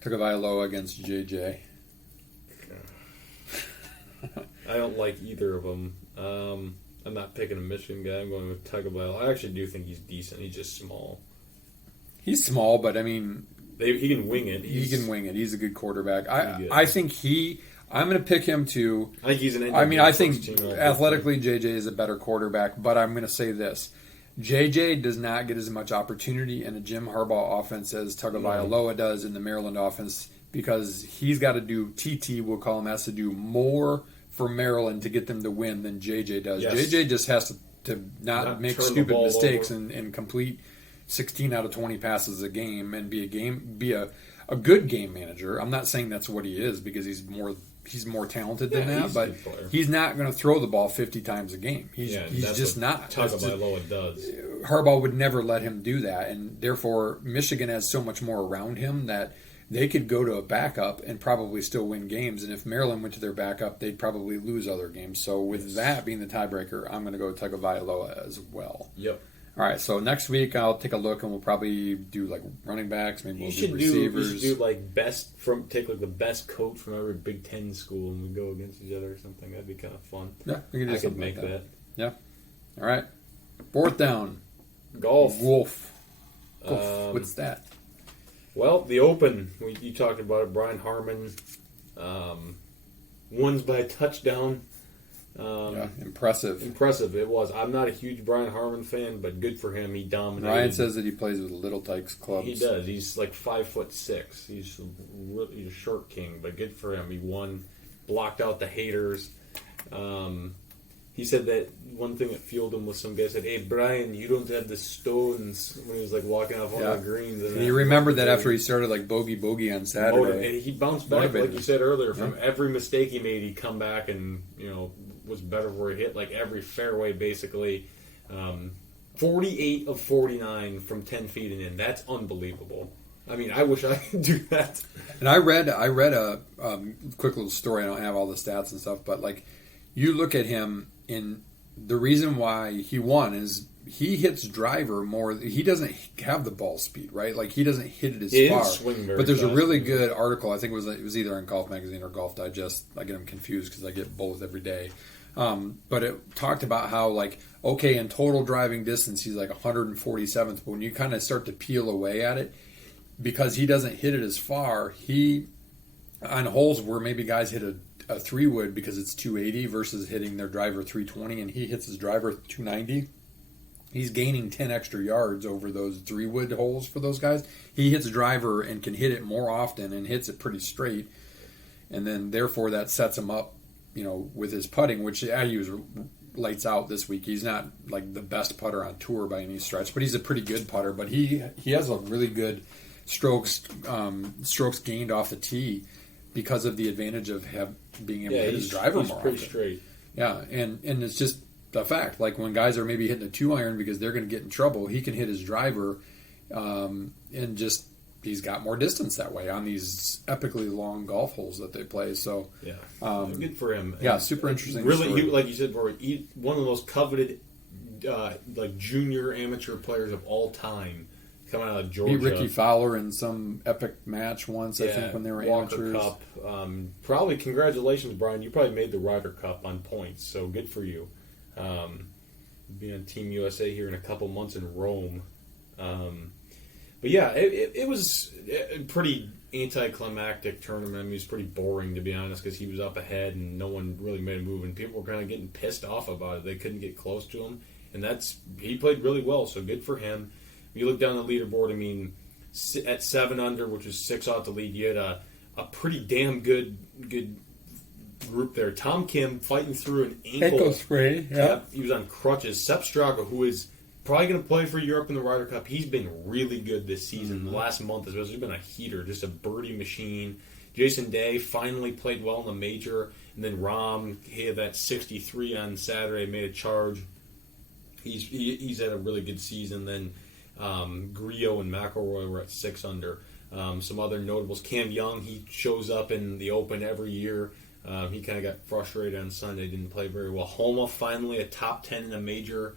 Tagovailoa against JJ. I don't like either of them. I'm not picking a Michigan guy. I'm going with Tagovailoa. I actually do think he's decent. He's just small. He's small, but I mean... he can wing it. He can wing it. He's a good quarterback. I think I'm going to pick him too. I think he's an I think athletically JJ is a better quarterback, but I'm going to say this. JJ does not get as much opportunity in a Jim Harbaugh offense as Tagovailoa does in the Maryland offense because he's got to do, TT will call him, has to do more for Maryland to get them to win than JJ does. Yes. JJ just has to not make stupid mistakes and complete 16 out of 20 passes a game and be a good game manager. I'm not saying that's what he is because he's more talented than that, but he's not going to throw the ball 50 times a game. He's just not. Tagovailoa does. Harbaugh would never let him do that, and therefore Michigan has so much more around him that they could go to a backup and probably still win games. And if Maryland went to their backup, they'd probably lose other games. So with that being the tiebreaker, I'm going to go Tagovailoa as well. Yep. All right, so next week I'll take a look and we'll probably do like running backs. Maybe we'll do receivers. You should do like take like the best coach from every Big Ten school and we go against each other or something. That'd be kind of fun. Yeah, we can do I could something make like that. Yeah. All right. Fourth down. Golf. Wolf. What's that? Well, the Open. You talked about it. Brian Harmon wins by a touchdown. Impressive. Impressive it was. I'm not a huge Brian Harmon fan, but good for him. He dominated. Ryan says that he plays with Little Tykes clubs. He does. He's like 5'6". He's a short king, but good for him. He won, blocked out the haters. He said that one thing that fueled him was some guy said, "Hey Brian, you don't have the stones," when he was like walking off on the greens. And he remembered that after he started like bogey on Saturday. And he bounced back, like you said earlier, from every mistake he made. He'd come back and was better where he hit like every fairway basically. 48 of 49 from 10 feet and in. That's unbelievable. I mean, I wish I could do that. And I read a quick little story. I don't have all the stats and stuff, but like you look at him, and the reason why he won is he hits driver more. He doesn't have the ball speed, right? Like he doesn't hit it as far. But there's a really good article. I think it was either in Golf Magazine or Golf Digest. I get them confused because I get both every day. But it talked about how, like, okay, in total driving distance, he's like 147th. But when you kind of start to peel away at it, because he doesn't hit it as far, he, on holes where maybe guys hit a 3-wood because it's 280 versus hitting their driver 320, and he hits his driver 290, he's gaining 10 extra yards over those 3-wood holes for those guys. He hits driver and can hit it more often and hits it pretty straight. And then, therefore, that sets him up, with his putting, which he was lights out this week. He's not like the best putter on tour by any stretch, but he's a pretty good putter. But he has a really good strokes gained off the tee because of the advantage of being able to hit his driver more often. Pretty straight. Yeah, and it's just the fact. Like when guys are maybe hitting a 2-iron because they're going to get in trouble, he can hit his driver, and just he's got more distance that way on these epically long golf holes that they play. So yeah, good for him. Yeah, super interesting. Really, story. Like you said, one of the most coveted like junior amateur players of all time, coming out of Georgia. Beat Ricky Fowler in some epic match once, I think, when they were Walker amateurs. Cup. Probably congratulations, Brian. You probably made the Ryder Cup on points, so good for you. Be on Team USA here in a couple months in Rome. But yeah, it was a pretty anticlimactic tournament. I mean, it was pretty boring, to be honest, because he was up ahead and no one really made a move, and people were kind of getting pissed off about it. They couldn't get close to him, and he played really well, so good for him. If you look down the leaderboard, I mean, at 7 under, which is 6 off the lead, you had a pretty damn good group there. Tom Kim fighting through an ankle sprain. Yeah, he was on crutches. Sepp Straka, who is probably going to play for Europe in the Ryder Cup. He's been really good this season. The last month, especially, he's been a heater, just a birdie machine. Jason Day finally played well in the major, and then Rahm hit that 63 on Saturday, made a charge. He's had a really good season. Then Griot and McIlroy were at 6 under. Some other notables. Cam Young, he shows up in the Open every year. He kind of got frustrated on Sunday, didn't play very well. Homa finally a top 10 in a major.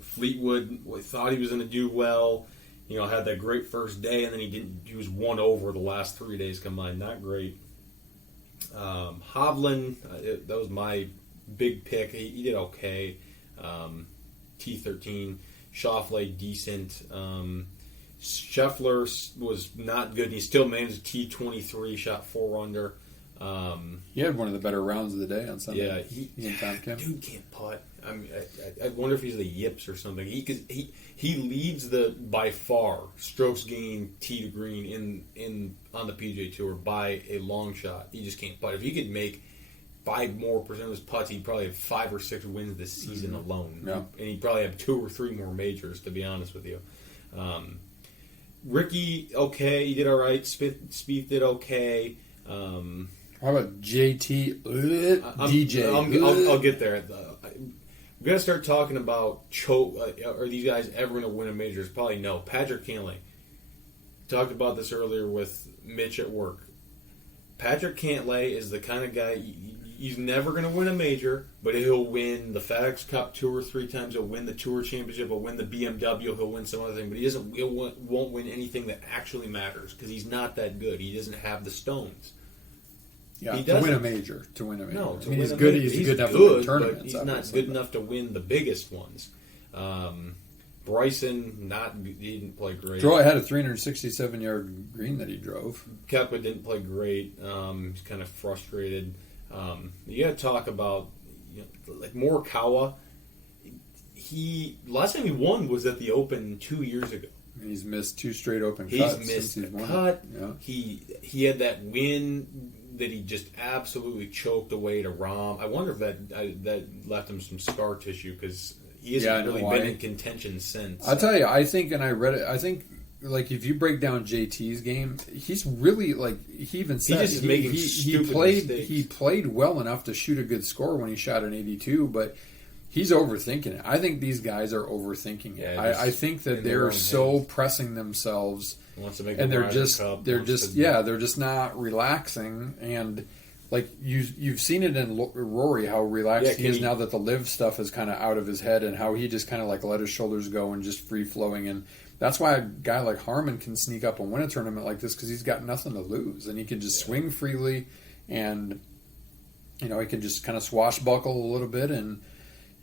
Fleetwood, we thought he was going to do well. Had that great first day, and then he didn't. He was 1 over the last 3 days combined. Not great. Hovland, that was my big pick. He did okay. T13. Schauffele, decent. Scheffler was not good, and he still managed T23, shot 4 under. He had one of the better rounds of the day on Sunday. Yeah, dude can't putt. I mean, I wonder if he's the yips or something. He leads by far strokes gained tee to green in on the PGA Tour by a long shot. He just can't putt. If he could make 5% more of his putts, he'd probably have 5 or 6 wins this season alone. Yeah. And he'd probably have 2 or 3 more majors, to be honest with you. Ricky, okay, he did all right. Spieth did okay. How about JT? DJ? I'll get there. We're going to start talking about are these guys ever going to win a major? It's probably no. Patrick Cantlay. talked about this earlier with Mitch at work. Patrick Cantlay is the kind of guy, he's never going to win a major, but he'll win the FedEx Cup 2 or 3 times. He'll win the Tour Championship. He'll win the BMW. He'll win some other thing. But he won't win anything that actually matters because he's not that good. He doesn't have the stones. Yeah, he to win a doesn't. major. To win a major. No, I mean, he's a good. major. He's good enough to win tournaments. But he's not obviously. good enough to win the biggest ones. Bryson, he didn't play great. Troy had a 367-yard green that he drove. Kepka didn't play great. He's kind of frustrated. You got to talk about like Morikawa. Last time he won was at the Open 2 years ago. He's missed 2 straight Open He's cuts. missed since the he's cut. Yeah. He had that win that he just absolutely choked away to Rahm. I wonder if that left him some scar tissue because he hasn't really been in contention since. I'll tell you, I think, and I read it, I think, like, if you break down JT's game, he's really, like, he even said He's just making stupid mistakes. He played well enough to shoot a good score when he shot an 82, but he's overthinking it. I think these guys are overthinking it. Yeah, I think that they're so pressing themselves, Wants to make and the they're Ryder just Cup, they're wants just to- they're just not relaxing. And like you've seen it in Rory, how relaxed he is now that the live stuff is kind of out of his head, and how he just kind of like let his shoulders go and just free flowing. And that's why a guy like Harman can sneak up and win a tournament like this, because he's got nothing to lose and he can just swing freely, and he can just kind of swashbuckle a little bit, and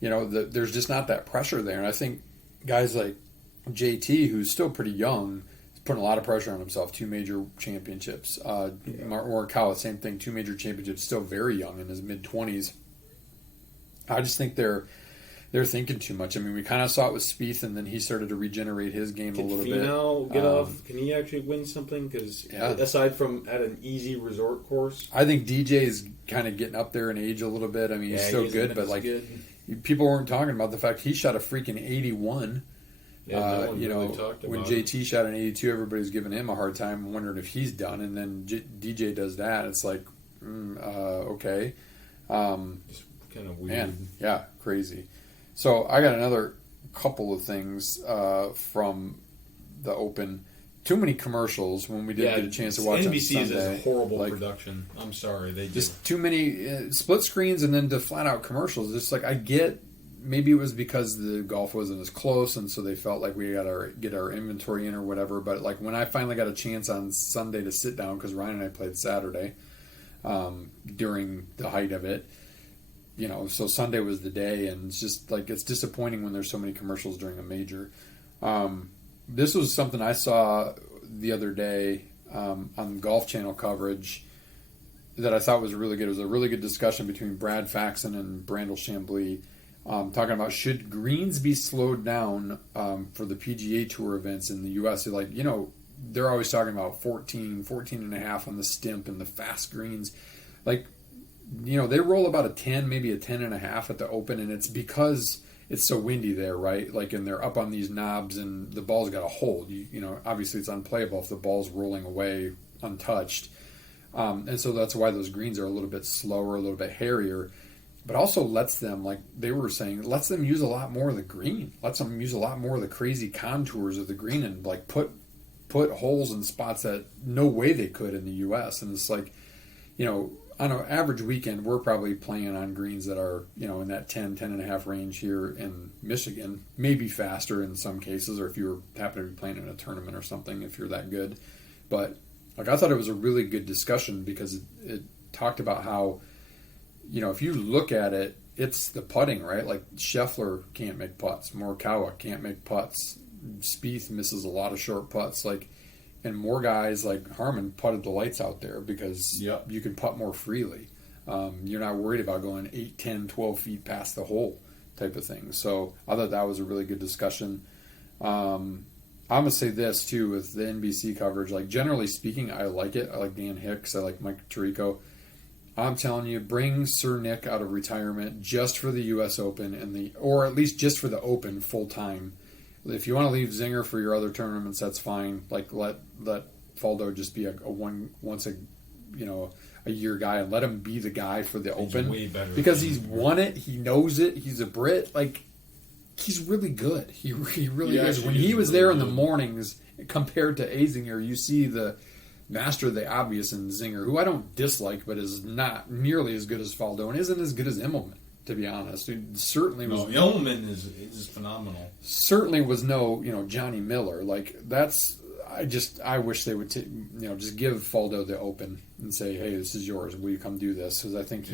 there's just not that pressure there. And I think guys like JT, who's still pretty young, is putting a lot of pressure on himself. 2 major championships. Morikawa, same thing. 2 major championships. Still very young, in his mid-20s. I just think they're thinking too much. I mean, we kind of saw it with Spieth, and then he started to regenerate his game a little bit. Can get off? Can he actually win something? Because aside from at an easy resort course, I think DJ is kind of getting up there in age a little bit. I mean, he's still good, but like people weren't talking about the fact he shot a freaking 81. Yeah, no one really talked when about JT shot an 82, everybody's giving him a hard time, wondering if he's done. And then DJ does that. It's like, okay. Just kind of weird. Man, yeah, crazy. So I got another couple of things from the Open. Too many commercials when we didn't get a chance to watch NBC on Sunday. is a horrible production. I'm sorry, they just too many split screens and then the flat out commercials. Just like I get, maybe it was because the golf wasn't as close, and so they felt like we got to get our inventory in or whatever. But like when I finally got a chance on Sunday to sit down, because Ryan and I played Saturday during the height of it. So Sunday was the day, and it's just like it's disappointing when there's so many commercials during a major. This was something I saw the other day on Golf Channel coverage that I thought was really good. It was a really good discussion between Brad Faxon and Brandel Chambly, talking about should greens be slowed down for the PGA Tour events in the U.S. They're always talking about 14 and a half on the stimp and the fast greens. They roll about a 10, maybe a 10 and a half at the Open, and it's because it's so windy there, right? And they're up on these knobs, and the ball's got a hold. Obviously it's unplayable if the ball's rolling away untouched. And so that's why those greens are a little bit slower, a little bit hairier, but also lets them, like they were saying, lets them use a lot more of the green, lets them use a lot more of the crazy contours of the green, and put holes in spots that no way they could in the U.S. And it's like, on an average weekend, we're probably playing on greens that are, in that 10 and a half range here in Michigan, maybe faster in some cases, or if you happen to be playing in a tournament or something, if you're that good. But I thought it was a really good discussion, because it talked about how, if you look at it, it's the putting, right? Like Scheffler can't make putts, Morikawa can't make putts, Spieth misses a lot of short putts, and more guys like Harman putted the lights out there because you can putt more freely. You're not worried about going 8, 10, 12 feet past the hole type of thing. So I thought that was a really good discussion. I'm going to say this, too, with the NBC coverage. Generally speaking, I like it. I like Dan Hicks. I like Mike Tirico. I'm telling you, bring Sir Nick out of retirement just for the U.S. Open, or at least just for the Open full time. If you want to leave Zinger for your other tournaments, that's fine. Let Faldo just be a once a year guy, and let him be the guy for the Open, way better because he's won it. He knows it. He's a Brit. He's really good. He really is. When he was there in the mornings compared to Azinger, you see the master of the obvious in Zinger, who I don't dislike, but is not nearly as good as Faldo and isn't as good as Immelman, to be honest. It certainly was. Immelman is phenomenal. Certainly was no, Johnny Miller. Like, I wish they would, just give Faldo the open and say, hey, this is yours. Will you come do this? Because I think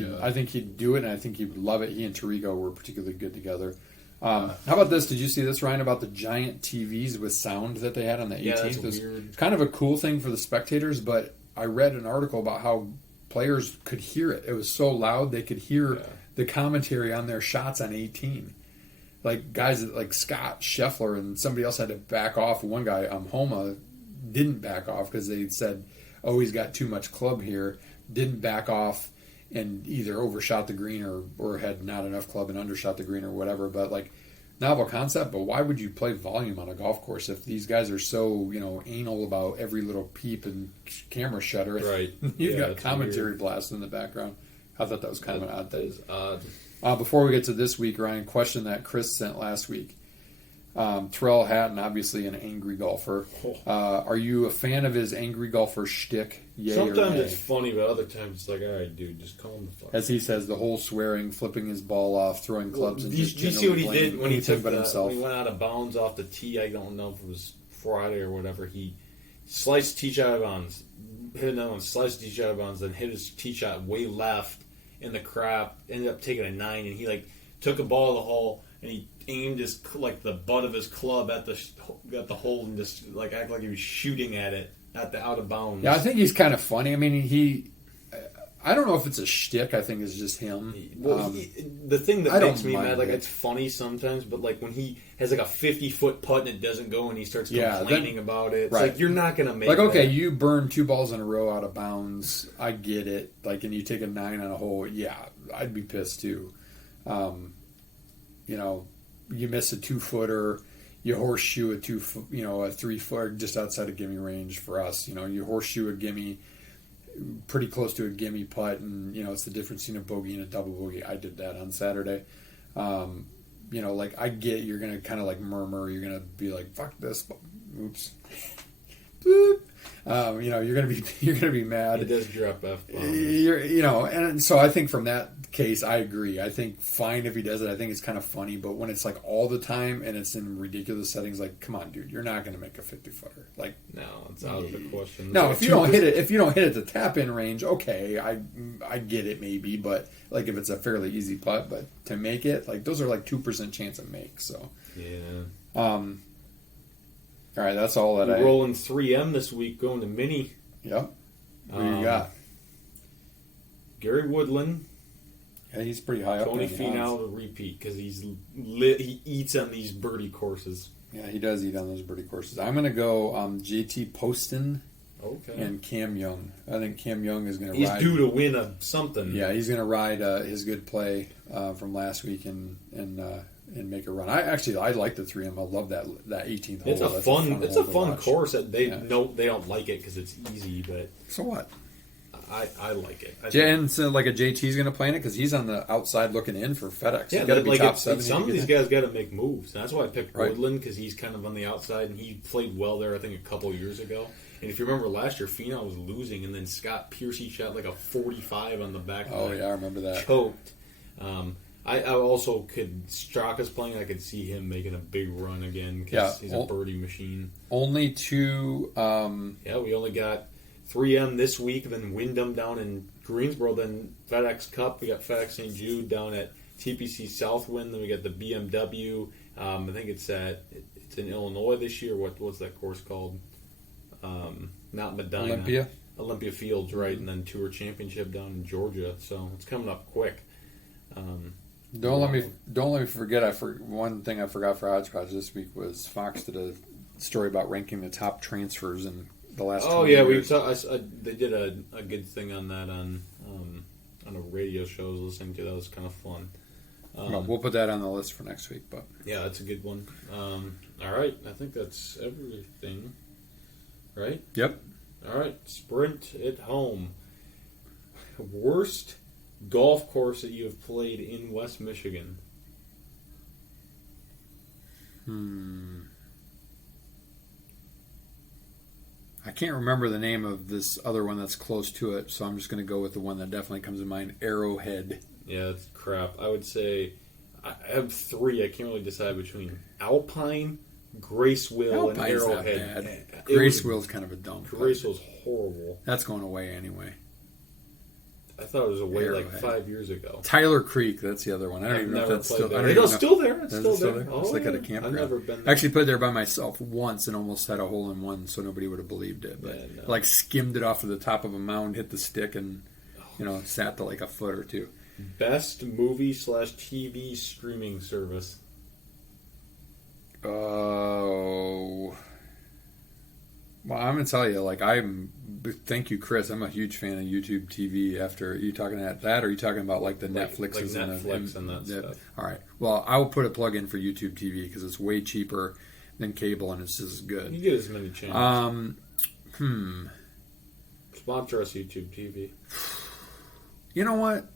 he'd do it, and I think he'd love it. He and Tirigo were particularly good together. How about this? Did you see this, Ryan, about the giant TVs with sound that they had on the 18th? Yeah, that's It was weird. kind of a cool thing for the spectators, but I read an article about how players could hear it. It was so loud they could hear the commentary on their shots on 18. Like guys like Scott Scheffler and somebody else had to back off. One guy, Homa, didn't back off because they said, oh, he's got too much club here. Didn't back off and either overshot the green or had not enough club and undershot the green or whatever. But like, novel concept, but why would you play volume on a golf course if these guys are so, anal about every little peep and camera shutter? Right. You've got commentary blast in the background. I thought that was kind of an odd thing. That is odd. Before we get to this week, Ryan, question that Chris sent last week. Terrell Hatton, obviously an angry golfer. Are you a fan of his angry golfer shtick? Yay Sometimes or nay? it's funny, but other times it's like, all right, dude, just calm the fuck. As he says, the whole swearing, flipping his ball off, throwing clubs, and Do you just see what he generally did blaming when he anything took but himself? when he went out of bounds off the tee? I don't know if it was Friday or whatever. He sliced tee shot out of bounds, hit another one, sliced tee shot out of bounds, then hit his tee shot way left in the crap. Ended up taking a 9, and he took a ball to the hole and he aimed his the butt of his club at the hole and just act like he was shooting at it at the out of bounds. Yeah, I think he's kind of funny. I mean, I don't know if it's a shtick. I think it's just him. Well, the thing that I don't makes me mind mad, it. it's funny sometimes, but when he has a 50-foot putt and it doesn't go and he starts complaining about it, it's right. you're not going to make okay, that. you burn 2 balls in a row out of bounds. I get it. And you take a 9 on a hole. Yeah, I'd be pissed too. You miss a 2-footer. You horseshoe a 3-footer just outside of gimme range for us. You horseshoe a gimme pretty close to a gimme putt, and it's the difference between a bogey and a double bogey. I did that on Saturday. I get you're gonna kind of murmur. You're gonna be like, "Fuck this!" Oops. Boop. You're gonna be mad. It does drop F bombs. And so I think from that case, I agree. I think fine if he does it. I think it's kind of funny, but when it's all the time and it's in ridiculous settings, come on, dude, you're not gonna make a 50-footer. No, it's out of the question. No, if you don't hit it the tap in range, okay, I get it maybe, but if it's a fairly easy putt, but to make it, those are 2% chance of make. So yeah. All right, that's all that We're rolling 3M this week, going to Mini. Yep. Who you got? Gary Woodland. Yeah, he's pretty high up. Tony Finau to repeat because he eats on these birdie courses. Yeah, he does eat on those birdie courses. I'm going to go JT Poston and Cam Young. I think Cam Young is going to ride. He's due to win something. Yeah, he's going to ride his good play from last week and make a run. I like the 3M. I love that 18th hole. It's a fun course. That they don't like it because it's easy, but so what? I like it. And so a JT's going to play in it because he's on the outside looking in for FedEx. Yeah, got to be top 70. Some of these guys got to make moves. And that's why I picked Woodland because he's kind of on the outside and he played well there. I think a couple years ago. And if you remember last year, Finau was losing, and then Scott Piercy shot a 45 on the back. Oh yeah, I remember that. Choked. I also could Straka's playing. I could see him making a big run again because he's a birdie machine. Only 2. We only got 3M this week, then Wyndham down in Greensboro, then FedEx Cup. We got FedEx St. Jude down at TPC Southwind. Then we got the BMW. I think it's in Illinois this year. What's that course called? Not Medina. Olympia Fields, right? And then Tour Championship down in Georgia. So it's coming up quick. Don't let me forget. One thing I forgot for Hodgepodge this week was Fox did a story about ranking the top transfers in the last. Oh 20 yeah, years. they did a good thing on that on a radio show I was listening to. That was kind of fun. We'll put that on the list for next week. But yeah, that's a good one. All right, I think that's everything. Right? Yep. All right, Sprint at home. Worst golf course that you have played in West Michigan? I can't remember the name of this other one that's close to it, so I'm just going to go with the one that definitely comes to mind, Arrowhead. Yeah, that's crap. I would say I have 3. I can't really decide between Alpine, Grace Will, and Alpine's not Arrowhead. bad. Grace Will's kind of a dump. Grace Will's horrible. That's going away anyway. I thought it was away like Arrowhead. 5 years ago. Tyler Creek, that's the other one. I don't even know if that's still there. It's still there. It's Is still it still there. there? Oh, It's like yeah. at a campground. I've never been I there. actually put it there by myself once and almost had a hole in one, so nobody would have believed it. But Yeah, no. like skimmed it off of the top of a mound, hit the stick, and sat to like a foot or two. Best movie/TV streaming service. Oh. Well, I'm gonna tell you, thank you, Chris. I'm a huge fan of YouTube TV. After are you talking about that, or are you talking about like the Netflixes like Netflix and that stuff? All right. Well, I will put a plug in for YouTube TV because it's way cheaper than cable and it's just as good. You get as many channels. Sponsor us, YouTube TV. You know what?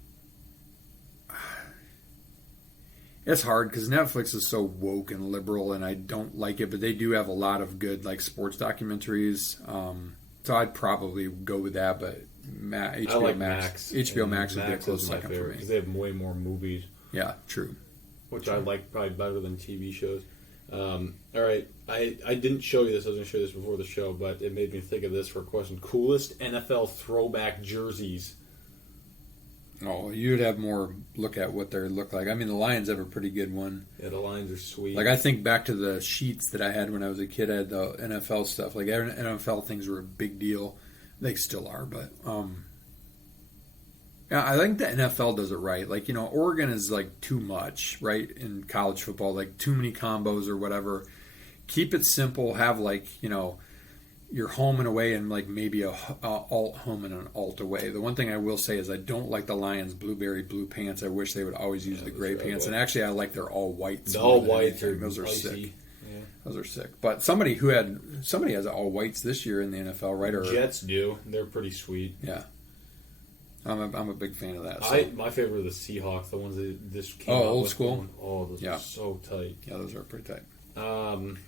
It's hard because Netflix is so woke and liberal, and I don't like it. But they do have a lot of good like sports documentaries. So I'd probably go with that. But HBO I like Max, Max. HBO Max would be a Max close is my second for favorite me. because they have way more movies, Yeah, true. which I like probably better than TV shows. All right, I didn't show you this. I was going to show you this before the show, but it made me think of this for a question. Coolest NFL throwback jerseys. Oh, you'd have more look at what they look like. I mean, the Lions have a pretty good one. Yeah, the lines are sweet. Like I think back to the sheets that I had when I was a kid. I had the NFL stuff. Like NFL things were a big deal. They still are, but yeah, I think the NFL does it right. Like Oregon is like too much, right, in college football. Like too many combos or whatever. Keep it simple. Have your home and away and like maybe a alt home and an alt away. The one thing I will say is I don't like the Lions blueberry blue pants. I wish they would always use the gray pants. And actually I like their all whites. The all whites are those are icy. sick. Yeah. Those are sick. But somebody has all whites this year in the NFL, right? Or Jets do. They're pretty sweet. yeah. I'm a big fan of that. So. My favorite are the Seahawks, the ones that just came Oh, out old with school? one. Oh, those Yeah. are so tight. Yeah, those are pretty tight.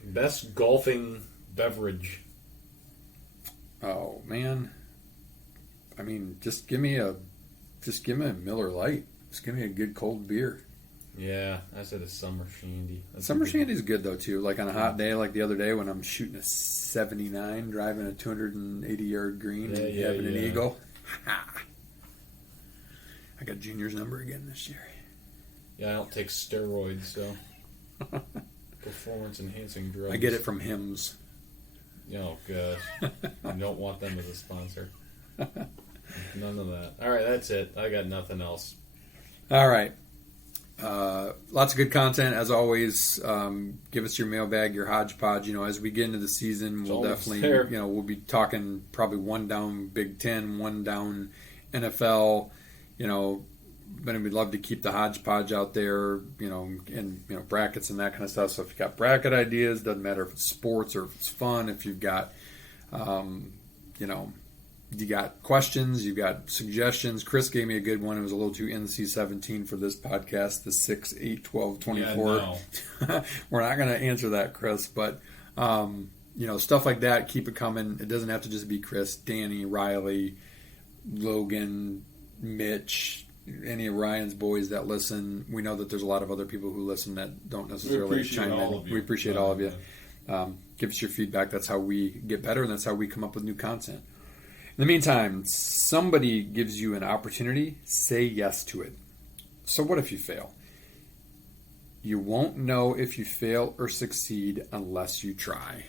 Best golfing beverage. Oh man. I mean, just give me a Miller Lite. Just give me a good cold beer. Yeah, I said a summer shandy. That's Summer a good shandy's good though too. Like on a hot day, like the other day when I'm shooting a 79, driving a 280-yard green, and having an eagle. I got Junior's number again this year. Yeah, I don't take steroids, so performance enhancing drugs. I get it from Hims. Oh gosh, I don't want them as a sponsor. None of that. All right, that's it. I got nothing else. All right. Lots of good content as always. Give us your mailbag, your hodgepodge. As we get into the season, we'll almost definitely, there. we'll be talking probably one down Big Ten, one down NFL. But we'd love to keep the hodgepodge out there, and brackets and that kind of stuff. So if you've got bracket ideas, doesn't matter if it's sports or if it's fun. If you've got, you got questions, you've got suggestions. Chris gave me a good one. It was a little too NC-17 for this podcast, the 6, 8, 12, 24. Yeah, no. We're not going to answer that, Chris. But, stuff like that, keep it coming. It doesn't have to just be Chris, Danny, Riley, Logan, Mitch, any of Ryan's boys that listen. We know that there's a lot of other people who listen that don't necessarily chime in. We appreciate all of you. Give us your feedback. That's how we get better, and that's how we come up with new content. In the meantime, somebody gives you an opportunity, say yes to it. So what if you fail? You won't know if you fail or succeed unless you try.